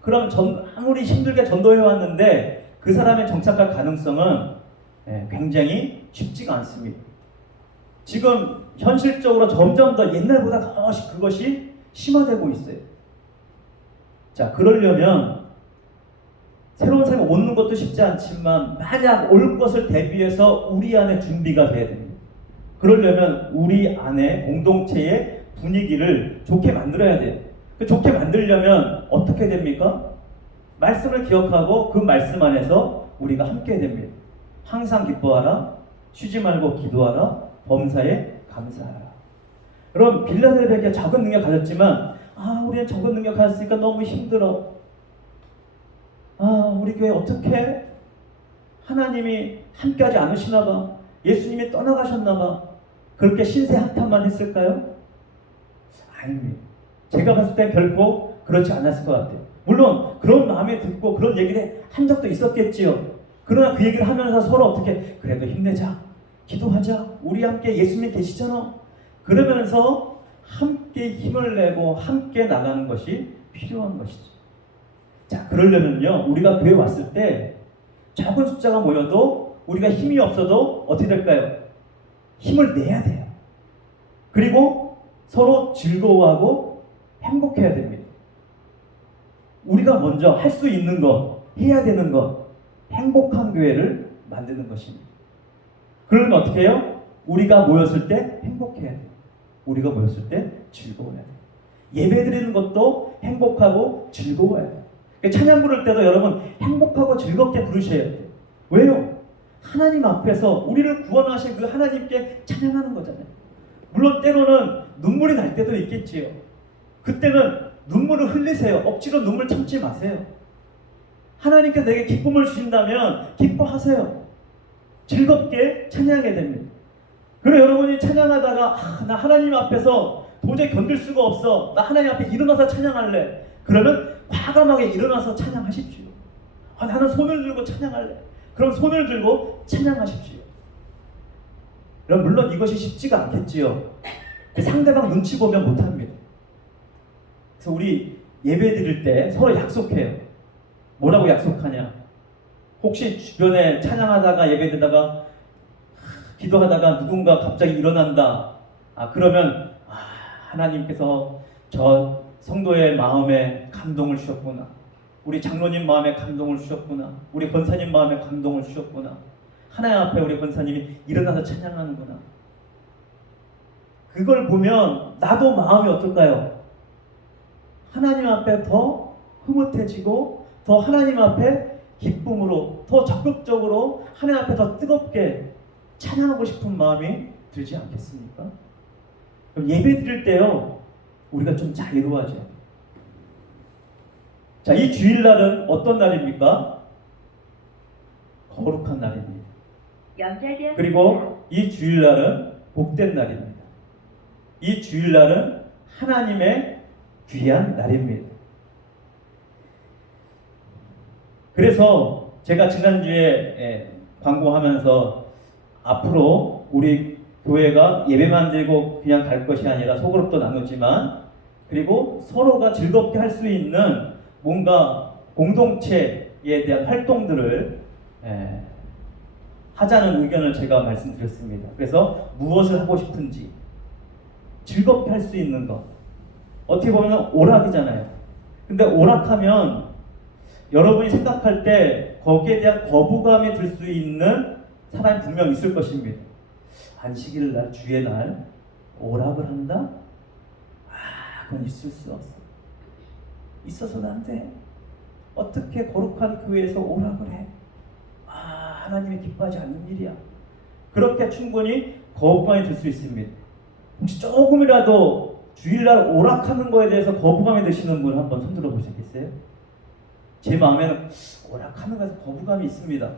그럼 아무리 힘들게 전도해왔는데 그 사람의 정착할 가능성은 굉장히 쉽지가 않습니다. 지금 현실적으로 점점 더 옛날보다 더 그것이 심화되고 있어요. 자, 그러려면 새로운 삶을 얻는 것도 쉽지 않지만 만약 올 것을 대비해서 우리 안에 준비가 돼야 됩니다. 그러려면 우리 안에 공동체의 분위기를 좋게 만들어야 돼요. 그 좋게 만들려면 어떻게 됩니까? 말씀을 기억하고 그 말씀 안에서 우리가 함께 됩니다. 항상 기뻐하라, 쉬지 말고 기도하라, 범사에 감사하라. 그럼 빌라델비아가 작은 능력 가졌지만 우리는 적은 능력 가졌으니까 너무 힘들어. 우리 교회 어떻게 하나님이 함께하지 않으시나 봐. 예수님이 떠나가셨나 봐. 그렇게 신세 한탄만 했을까요? 아닙니다. 제가 봤을 땐 결코 그렇지 않았을 것 같아요. 물론 그런 마음에 듣고 그런 얘기를 한 적도 있었겠지요. 그러나 그 얘기를 하면서 서로 어떻게 그래도 힘내자, 기도하자, 우리 함께 예수님 계시잖아. 그러면서 함께 힘을 내고 함께 나가는 것이 필요한 것이죠. 자, 그러려면요, 우리가 교회 왔을 때 적은 숫자가 모여도 우리가 힘이 없어도 어떻게 될까요? 힘을 내야 돼요. 그리고 서로 즐거워하고 행복해야 됩니다. 우리가 먼저 할 수 있는 것, 해야 되는 것, 행복한 교회를 만드는 것입니다. 그러면 어떻게 해요? 우리가 모였을 때 행복해야 돼요. 우리가 모였을 때 즐거워야 돼요. 예배 드리는 것도 행복하고 즐거워야 돼요. 찬양 부를 때도 여러분 행복하고 즐겁게 부르셔야 돼요. 왜요? 하나님 앞에서 우리를 구원하신 그 하나님께 찬양하는 거잖아요. 물론 때로는 눈물이 날 때도 있겠지요. 그때는 눈물을 흘리세요. 억지로 눈물 참지 마세요. 하나님께서 내게 기쁨을 주신다면 기뻐하세요. 즐겁게 찬양해야 됩니다. 그리고 여러분이 찬양하다가 나 하나님 앞에서 도저히 견딜 수가 없어. 나 하나님 앞에 일어나서 찬양할래. 그러면 과감하게 일어나서 찬양하십시오. 나는 손을 들고 찬양할래. 그럼 손을 들고 찬양하십시오. 물론 이것이 쉽지가 않겠지요. 상대방 눈치 보면 못합니다. 그래서 우리 예배 드릴 때 서로 약속해요. 뭐라고 약속하냐? 혹시 주변에 찬양하다가 예배 드다가 기도하다가 누군가 갑자기 일어난다. 그러면 하나님께서 저 성도의 마음에 감동을 주셨구나. 우리 장로님 마음에 감동을 주셨구나. 우리 권사님 마음에 감동을 주셨구나. 하나님 앞에 우리 권사님이 일어나서 찬양하는구나. 그걸 보면 나도 마음이 어떨까요? 하나님 앞에 더 흐뭇해지고 더 하나님 앞에 기쁨으로 더 적극적으로 하나님 앞에 더 뜨겁게 찬양하고 싶은 마음이 들지 않겠습니까? 그럼 예배 드릴 때요, 우리가 좀 자유로워져야 돼요. 자, 이 주일날은 어떤 날입니까? 거룩한 날입니다. 그리고 이 주일날은 복된 날입니다. 이 주일날은 하나님의 귀한 날입니다. 그래서 제가 지난주에 광고하면서 앞으로 우리 교회가 예배만 드리고 그냥 갈 것이 아니라 소그룹도 나누지만 그리고 서로가 즐겁게 할 수 있는 뭔가 공동체에 대한 활동들을 하자는 의견을 제가 말씀드렸습니다. 그래서 무엇을 하고 싶은지 즐겁게 할 수 있는 것, 어떻게 보면 오락이잖아요. 근데 오락하면 여러분이 생각할 때 거기에 대한 거부감이 들 수 있는 사람이 분명 있을 것입니다. 안식일 날, 주의 날 오락을 한다? 그건 있을 수 없어. 있어서는 안 돼. 어떻게 거룩한 교회에서 오락을 해? 하나님이 기뻐하지 않는 일이야. 그렇게 충분히 거부감이 들 수 있습니다. 혹시 조금이라도 주일날 오락하는 거에 대해서 거부감이 드시는 분 한번 손들어 보시겠어요? 제 마음에는 오락하는 것에서 거부감이 있습니다.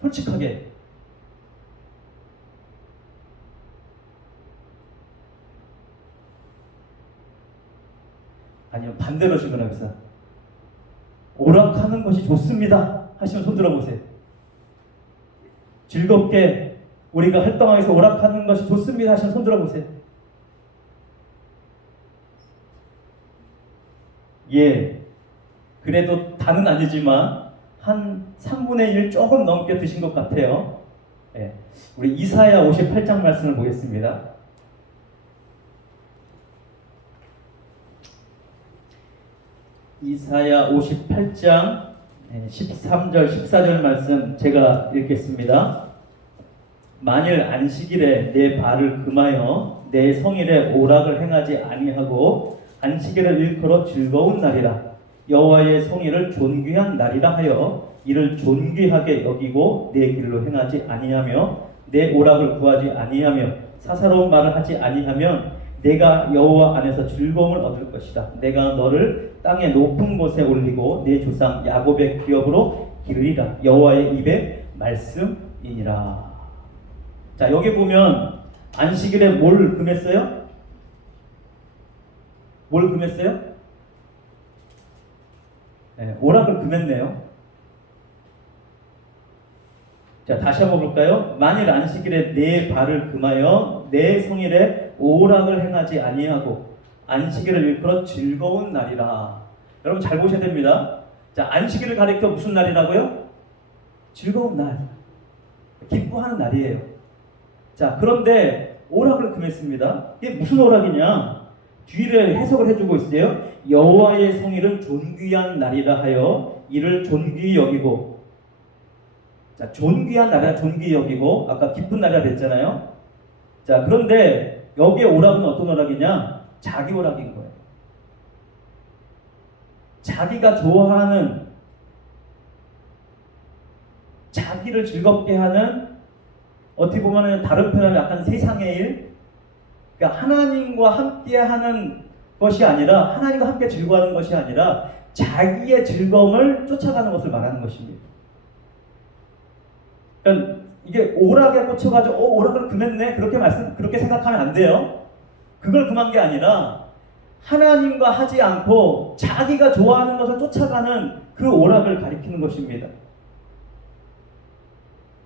솔직하게. 아니면 반대로 질문하겠습니다. 오락하는 것이 좋습니다 하시면 손 들어보세요. 즐겁게 우리가 활동하기 위해서 오락하는 것이 좋습니다 하시면 손 들어보세요. 예, 그래도 다는 아니지만 한 3분의 1 조금 넘게 드신 것 같아요. 예, 우리 이사야 58장 말씀을 보겠습니다. 이사야 58장 13절 14절 말씀 제가 읽겠습니다. 만일 안식일에 내 발을 금하여 내 성일에 오락을 행하지 아니하고 안식일을 일컬어 즐거운 날이라 여호와의 성일을 존귀한 날이라 하여 이를 존귀하게 여기고 내 길로 행하지 아니하며 내 오락을 구하지 아니하며 사사로운 말을 하지 아니하면 내가 여호와 안에서 즐거움을 얻을 것이다. 내가 너를 땅의 높은 곳에 올리고 내 조상 야곱의 기업으로 기르리라. 여호와의 입의 말씀이니라. 자, 여기 보면 안식일에 뭘 금했어요? 뭘 금했어요? 네, 오락을 금했네요. 자, 다시 한번 볼까요? 만일 안식일에 내 발을 금하여 내 성일에 오락을 행하지 아니하고 안식일을 일컬어 즐거운 날이라. 여러분 잘 보셔야 됩니다. 자, 안식일을 가리켜 무슨 날이라고요? 즐거운 날, 기뻐하는 날이에요. 자, 그런데 오락을 금했습니다. 이게 무슨 오락이냐? 뒤를 해석을 해주고 있어요. 여호와의 성일은 존귀한 날이라 하여 이를 존귀히 여기고. 자, 존귀한 날이라 존귀히 여기고, 아까 기쁜 날이라 그랬잖아요. 자, 그런데 여기에 오락은 어떤 오락이냐? 자기 오락인 거예요. 자기가 좋아하는, 자기를 즐겁게 하는, 어떻게 보면 다른 표현은 약간 세상의 일, 그러니까 하나님과 함께 하는 것이 아니라, 하나님과 함께 즐거워하는 것이 아니라 자기의 즐거움을 쫓아가는 것을 말하는 것입니다. 그러니까 이게 오락에 꽂혀가지고 오락을 금했네 그렇게 생각하면 안 돼요. 그걸 금한 게 아니라 하나님과 하지 않고 자기가 좋아하는 것을 쫓아가는 그 오락을 가리키는 것입니다.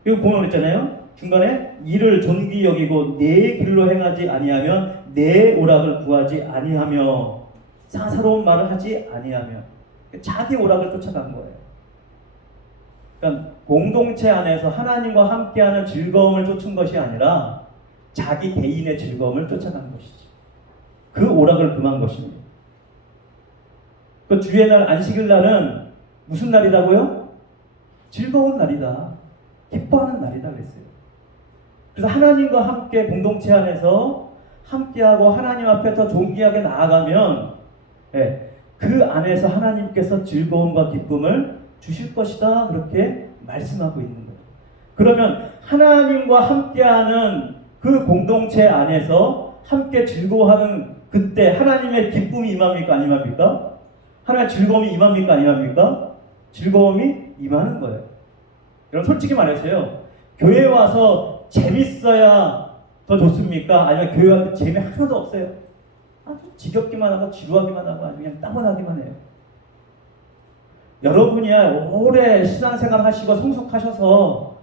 이거 보면 있잖아요. 중간에 이를 존귀히 여기고 내 길로 행하지 아니하면 내 오락을 구하지 아니하며 사사로운 말을 하지 아니하며 자기 오락을 쫓아간 거예요. 그러니까 공동체 안에서 하나님과 함께하는 즐거움을 쫓은 것이 아니라 자기 개인의 즐거움을 쫓아간 것이지. 그 오락을 금한 것입니다. 그 주의 날 안식일 날은 무슨 날이라고요? 즐거운 날이다. 기뻐하는 날이다 그랬어요. 그래서 하나님과 함께 공동체 안에서 함께하고 하나님 앞에 더 존귀하게 나아가면 그 안에서 하나님께서 즐거움과 기쁨을 주실 것이다 그렇게 말씀하고 있는 거예요. 그러면 하나님과 함께하는 그 공동체 안에서 함께 즐거워하는 그때 하나님의 기쁨이 임합니까? 안 임합니까? 하나님의 즐거움이 임합니까? 안 임합니까? 즐거움이 임하는 거예요. 여러분 솔직히 말해서요. 교회에 와서 재밌어야 더 좋습니까? 아니면 교회 와서 재미 하나도 없어요? 아주 지겹기만 하고 지루하기만 하고 아주 그냥 따분하기만 해요. 여러분이야 오래 신앙생활 하시고 성숙하셔서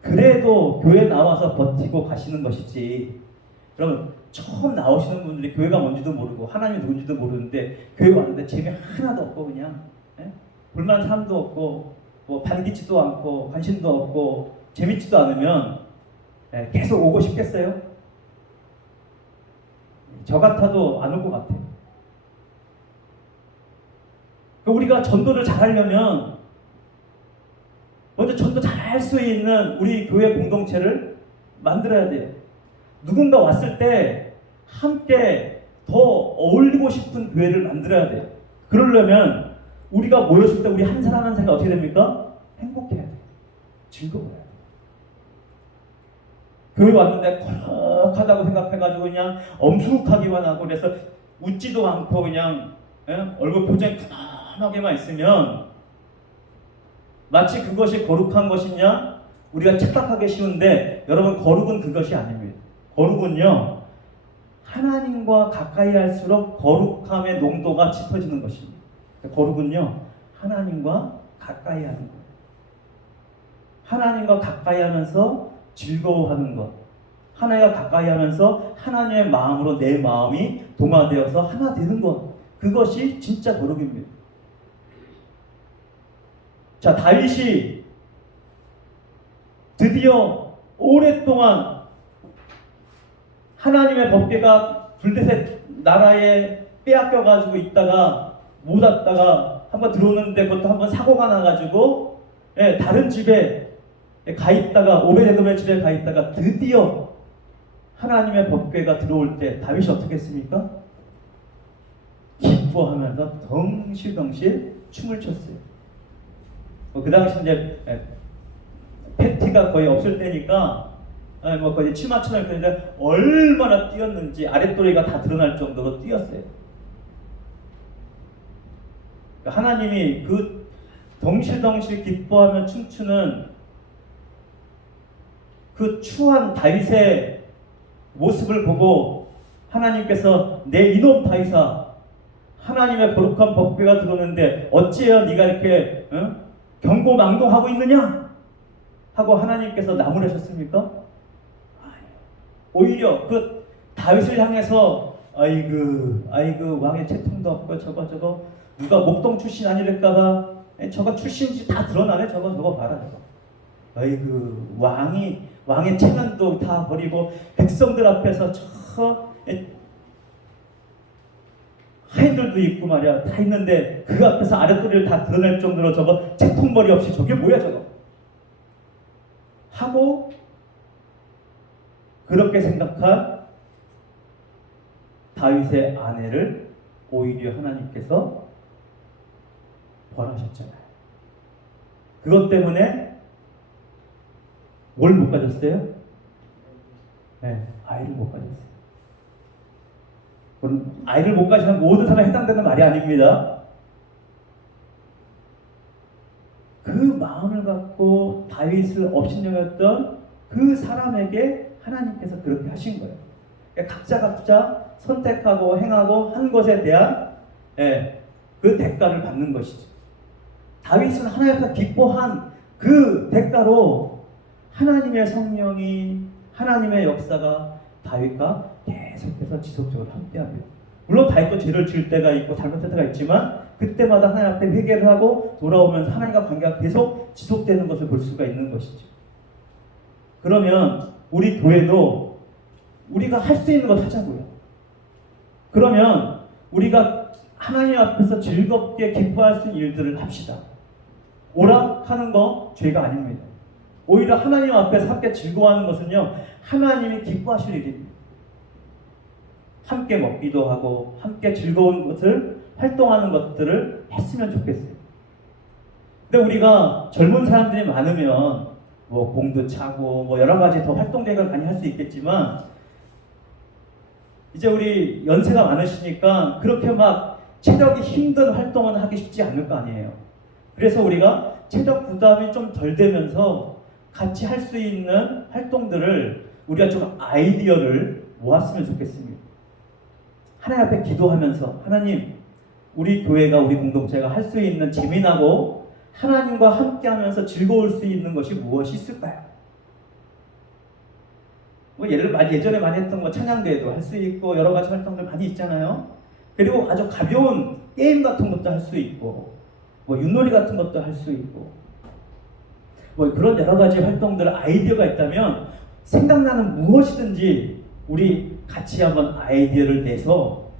그래도 교회 나와서 버티고 가시는 것이지. 여러분 처음 나오시는 분들이 교회가 뭔지도 모르고 하나님이 누군지도 모르는데 교회 왔는데 재미 하나도 없고 그냥 볼만한 사람도 없고 뭐 반기지도 않고 관심도 없고 재밌지도 않으면 계속 오고 싶겠어요? 저 같아도 안 올 것 같아요. 우리가 전도를 잘하려면 먼저 전도 잘할 수 있는 우리 교회 공동체를 만들어야 돼요. 누군가 왔을 때 함께 더 어울리고 싶은 교회를 만들어야 돼요. 그러려면 우리가 모였을 때 우리 한 사람 한 사람이 어떻게 됩니까? 행복해야 돼요. 즐거워야 돼요. 교회 왔는데 거룩하다고 생각해가지고 그냥 엄숙하기만 하고 그래서 웃지도 않고 그냥 얼굴 표정이 편하게만 있으면 마치 그것이 거룩한 것이냐? 우리가 착각하기 쉬운데 여러분 거룩은 그것이 아닙니다. 거룩은요 하나님과 가까이 할수록 거룩함의 농도가 짙어지는 것입니다. 거룩은요 하나님과 가까이 하는 거예요. 하나님과 가까이 하면서 즐거워하는 것, 하나님과 가까이 하면서 하나님의 마음으로 내 마음이 동화되어서 하나 되는 것, 그것이 진짜 거룩입니다. 자, 다윗이 드디어 오랫동안 하나님의 법궤가 블레셋 나라에 빼앗겨가지고 있다가 못 왔다가 한번 들어오는데 그것도 한번 사고가 나가지고 다른 집에 가 있다가 오베데돔의 집에 가 있다가 드디어 하나님의 법궤가 들어올 때 다윗이 어떻게 했습니까? 기뻐하면서 덩실덩실 춤을 췄어요. 그 당시 이제 팬티가 거의 없을 때니까 뭐 거의 치마처럼 입었는데 얼마나 뛰었는지 아랫도리가 다 드러날 정도로 뛰었어요. 하나님이 그 덩실덩실 기뻐하며 춤추는 그 추한 다윗의 모습을 보고 하나님께서 내 이놈 다윗아, 하나님의 거룩한 법궤가 들어오는데 어찌해야 네가 이렇게 경고망동하고 있느냐? 하고 하나님께서 나무라셨습니까? 오히려 그 다윗을 향해서 아이고 왕의 채통도 없고 저거 누가 목동 출신 아니랄까봐 저거 출신지 다 드러나네. 저거 봐라 저거. 아이고 왕의 체면도 다 버리고 백성들 앞에서 저 하인들도 있고 말이야 다 있는데 그 앞에서 아랫도리를 다 드러낼 정도로 저거 채통머리 없이 저게 뭐야 저거 하고 그렇게 생각한 다윗의 아내를 오히려 하나님께서 벌하셨잖아요. 그것 때문에 뭘 못 가졌어요? 네, 아이를 못 가졌어요. 아이를 못 가지면 모든 사람에 해당되는 말이 아닙니다. 그 마음을 갖고 다윗을 업신여겼던 그 사람에게 하나님께서 그렇게 하신 거예요. 그러니까 각자 선택하고 행하고 한 것에 대한 그 대가를 받는 것이죠. 다윗은 하나님 앞에 기뻐한 그 대가로 하나님의 성령이 하나님의 역사가 다윗과 계속해서 지속적으로 함께합니다. 물론 다윗도 죄를 지을 때가 있고 잘못할 때가 있지만 그때마다 하나님 앞에 회개를 하고 돌아오면서 하나님과 관계가 계속 지속되는 것을 볼 수가 있는 것이죠. 그러면 우리 교회도 우리가 할 수 있는 것 하자고요. 그러면 우리가 하나님 앞에서 즐겁게 기뻐할 수 있는 일들을 합시다. 오락하는 거 죄가 아닙니다. 오히려 하나님 앞에서 함께 즐거워하는 것은요, 하나님이 기뻐하실 일입니다. 함께 먹기도 하고 함께 즐거운 것을 활동하는 것들을 했으면 좋겠어요. 근데 우리가 젊은 사람들이 많으면 뭐 공도 차고 뭐 여러 가지 더 활동적인 걸 많이 할 수 있겠지만 이제 우리 연세가 많으시니까 그렇게 막 체력이 힘든 활동은 하기 쉽지 않을 거 아니에요. 그래서 우리가 체력 부담이 좀 덜 되면서 같이 할 수 있는 활동들을 우리가 좀 아이디어를 모았으면 좋겠습니다. 하나님 앞에 기도하면서 하나님, 우리 교회가 우리 공동체가 할 수 있는 재미나고 하나님과 함께하면서 즐거울 수 있는 것이 무엇이 있을까요? 뭐 예전에 많이 했던 거 찬양대회도 할 수 있고 여러 가지 활동들 많이 있잖아요. 그리고 아주 가벼운 게임 같은 것도 할 수 있고 뭐 윷놀이 같은 것도 할 수 있고 뭐 그런 여러 가지 활동들 아이디어가 있다면 생각나는 무엇이든지 우리 같이 한번 아이디어를 내서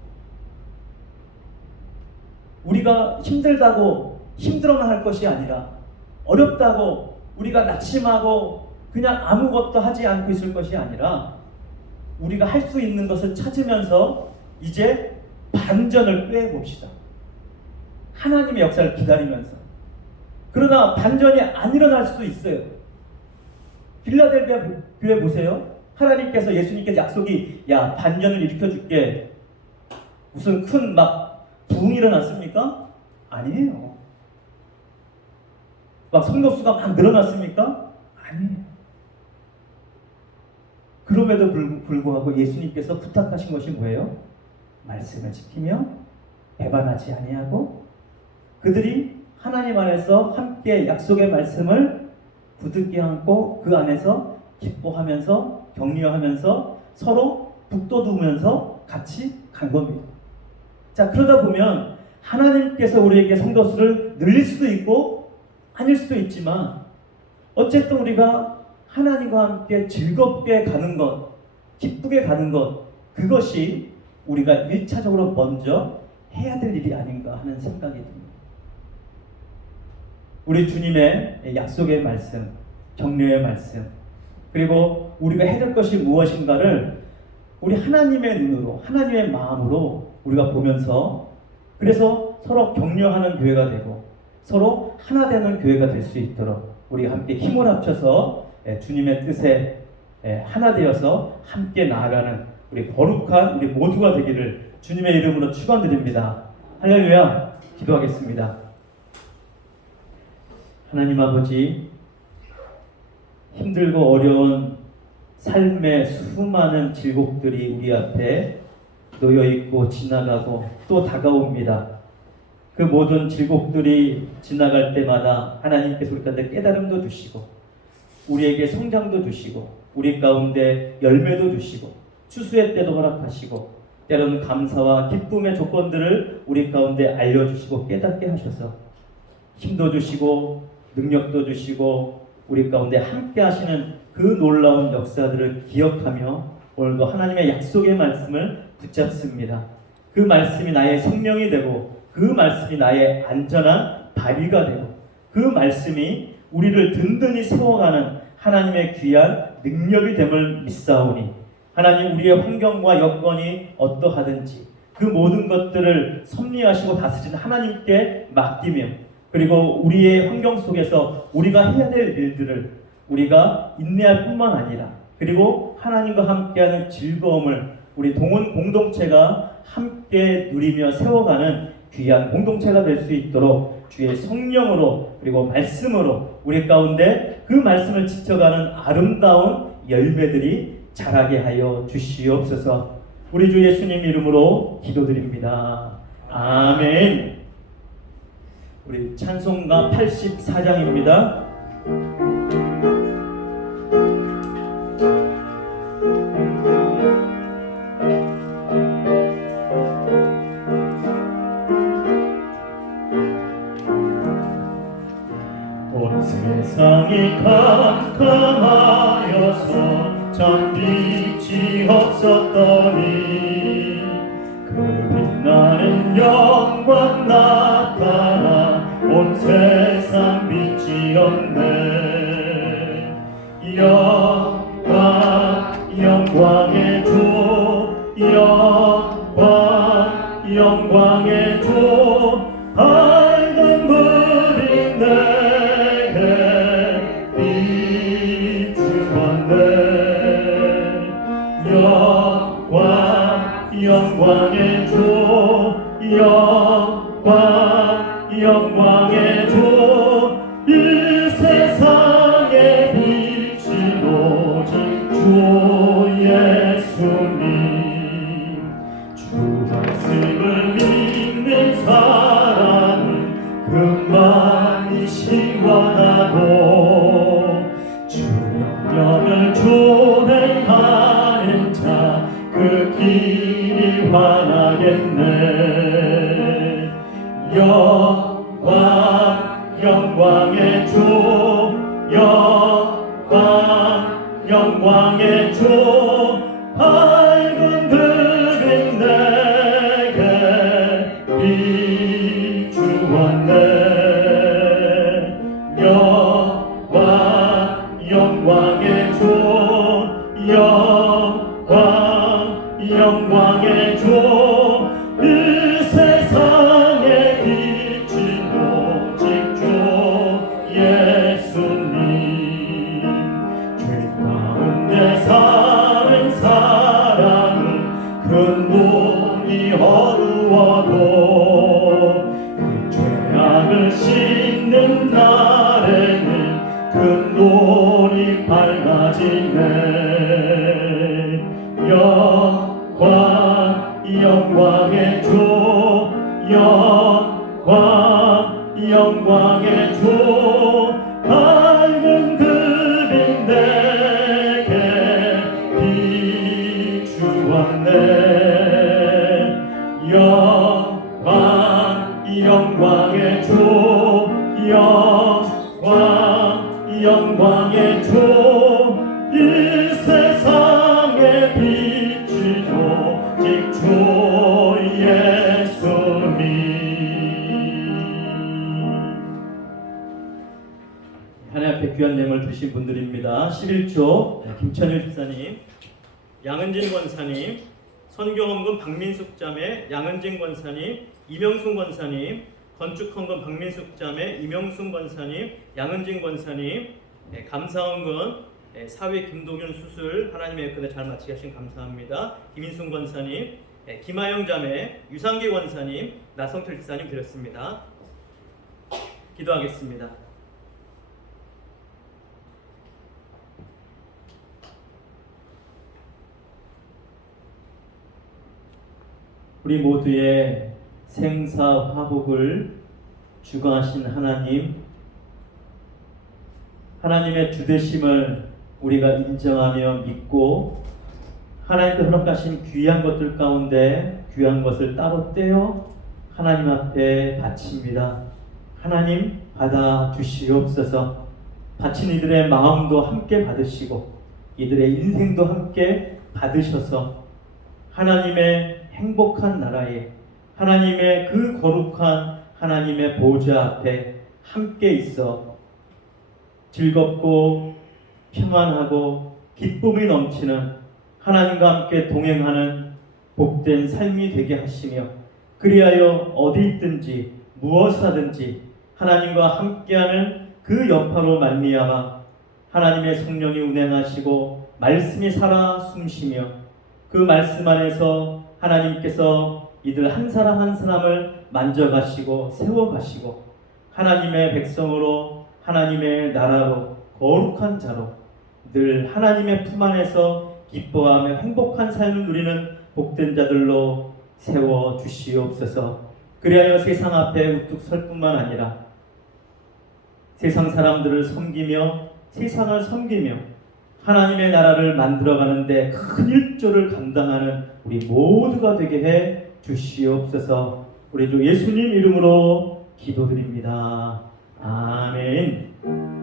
우리가 힘들다고 힘들어만 할 것이 아니라 어렵다고 우리가 낙심하고 그냥 아무것도 하지 않고 있을 것이 아니라 우리가 할 수 있는 것을 찾으면서 이제 반전을 꾀해봅시다. 하나님의 역사를 기다리면서. 그러나 반전이 안 일어날 수도 있어요. 빌라델비아 교회 보세요. 하나님께서 예수님께서 약속이 야 반전을 일으켜줄게 무슨 큰 막 부흥이 일어났습니까? 아니에요. 막 성도수가 막 늘어났습니까? 아니에요. 그럼에도 불구하고 예수님께서 부탁하신 것이 뭐예요? 말씀을 지키며 배반하지 아니하고 그들이 하나님 안에서 함께 약속의 말씀을 부득이 안고 그 안에서 기뻐하면서 격려하면서 서로 북돋우면서 같이 간 겁니다. 자, 그러다 보면 하나님께서 우리에게 성도수를 늘릴 수도 있고 아닐 수도 있지만 어쨌든 우리가 하나님과 함께 즐겁게 가는 것, 기쁘게 가는 것, 그것이 우리가 1차적으로 먼저 해야 될 일이 아닌가 하는 생각이 듭니다. 우리 주님의 약속의 말씀, 격려의 말씀, 그리고 우리가 해야 될 것이 무엇인가를 우리 하나님의 눈으로, 하나님의 마음으로 우리가 보면서, 그래서 서로 격려하는 교회가 되고 서로 하나 되는 교회가 될 수 있도록 우리가 함께 힘을 합쳐서 주님의 뜻에 하나 되어서 함께 나아가는 우리 거룩한 우리 모두가 되기를 주님의 이름으로 축원드립니다. 할렐루야. 기도하겠습니다. 하나님 아버지, 힘들고 어려운 삶의 수많은 질곡들이 우리 앞에 놓여있고 지나가고 또 다가옵니다. 그 모든 질곡들이 지나갈 때마다 하나님께서 우리 가운데 깨달음도 주시고 우리에게 성장도 주시고 우리 가운데 열매도 주시고 추수의 때도 허락하시고 때로는 감사와 기쁨의 조건들을 우리 가운데 알려주시고 깨닫게 하셔서 힘도 주시고 능력도 주시고 우리 가운데 함께 하시는 그 놀라운 역사들을 기억하며 오늘도 하나님의 약속의 말씀을 붙잡습니다. 그 말씀이 나의 생명이 되고 그 말씀이 나의 안전한 바위가 되고 그 말씀이 우리를 든든히 세워가는 하나님의 귀한 능력이 됨을 믿사오니 하나님, 우리의 환경과 여건이 어떠하든지 그 모든 것들을 섭리하시고 다스리는 하나님께 맡기며, 그리고 우리의 환경 속에서 우리가 해야 될 일들을 우리가 인내할 뿐만 아니라 그리고 하나님과 함께하는 즐거움을 우리 동원 공동체가 함께 누리며 세워가는 귀한 공동체가 될 수 있도록 주의 성령으로 그리고 말씀으로 우리 가운데 그 말씀을 지켜가는 아름다운 열매들이 자라게 하여 주시옵소서. 우리 주 예수님 이름으로 기도드립니다. 아멘. 우리 찬송가 84장입니다. 온 세상이 캄캄하여서 참 빛이 없었더니 그 빛나는 영광 나타나 온 세상 빛이 없네. 영광의 주, 영광의 주, 밝은 불이 내게 비추었네. 영광의 주, 영광의 주, 이 세상의 빛이 오직 주 예수님. 주 말씀을 믿는 사람은 그만이 시원하고 주 명령을 준행하는 자 그 길이 환하겠네. 영광의 주, 영광의 주, 밝은 빛 내게 비추었네. 영광의 주, 영광의 주, 이 세상의 빛이 오직 주 예수님. 죄 가운데 사는 사람은 그 눈이 어두워도 그 죄악을 씻는 날에는 그 눈이 밝아지네. 영광의 주, 영광의 주, 밝은 그빛 내게 비추었네. 영광의 주, 왕의 주 이 세상의 빛이요 오직 주 예수님. 하나님 앞에 귀한 예물 드신 분들입니다. 11조 김천일 집사님, 양은진 권사님, 선교헌금 박민숙 자매, 양은진 권사님, 이명순 권사님, 건축헌금 박민숙 자매, 이명순 권사님, 양은진 권사님, 감사헌금 사회 김동윤 수술 하나님의 은혜 잘 마치게 하신 감사합니다. 김인순 권사님, 김하영 자매, 유상기 권사님, 나성철 집사님 드렸습니다. 기도하겠습니다. 우리 모두의 생사 화복을 주관하신 하나님, 하나님의 주되심을 우리가 인정하며 믿고 하나님께 허락하신 귀한 것들 가운데 귀한 것을 따로 떼어 하나님 앞에 바칩니다. 하나님 받아 주시옵소서. 바친 이들의 마음도 함께 받으시고 이들의 인생도 함께 받으셔서 하나님의 행복한 나라에 하나님의 그 거룩한 하나님의 보좌 앞에 함께 있어 즐겁고 평안하고 기쁨이 넘치는 하나님과 함께 동행하는 복된 삶이 되게 하시며 그리하여 어디 있든지 무엇을 하든지 하나님과 함께하는 그 여파로 말미암아 하나님의 성령이 운행하시고 말씀이 살아 숨쉬며 그 말씀 안에서 하나님께서 이들 한 사람 한 사람을 만져가시고 세워가시고 하나님의 백성으로 하나님의 나라로 거룩한 자로 늘 하나님의 품 안에서 기뻐하며 행복한 삶을 누리는 복된 자들로 세워주시옵소서. 그리하여 세상 앞에 우뚝 설 뿐만 아니라 세상 사람들을 섬기며 세상을 섬기며 하나님의 나라를 만들어가는데 큰 일조를 감당하는 우리 모두가 되게 해 주시옵소서. 우리 주 예수님 이름으로 기도드립니다. 아멘.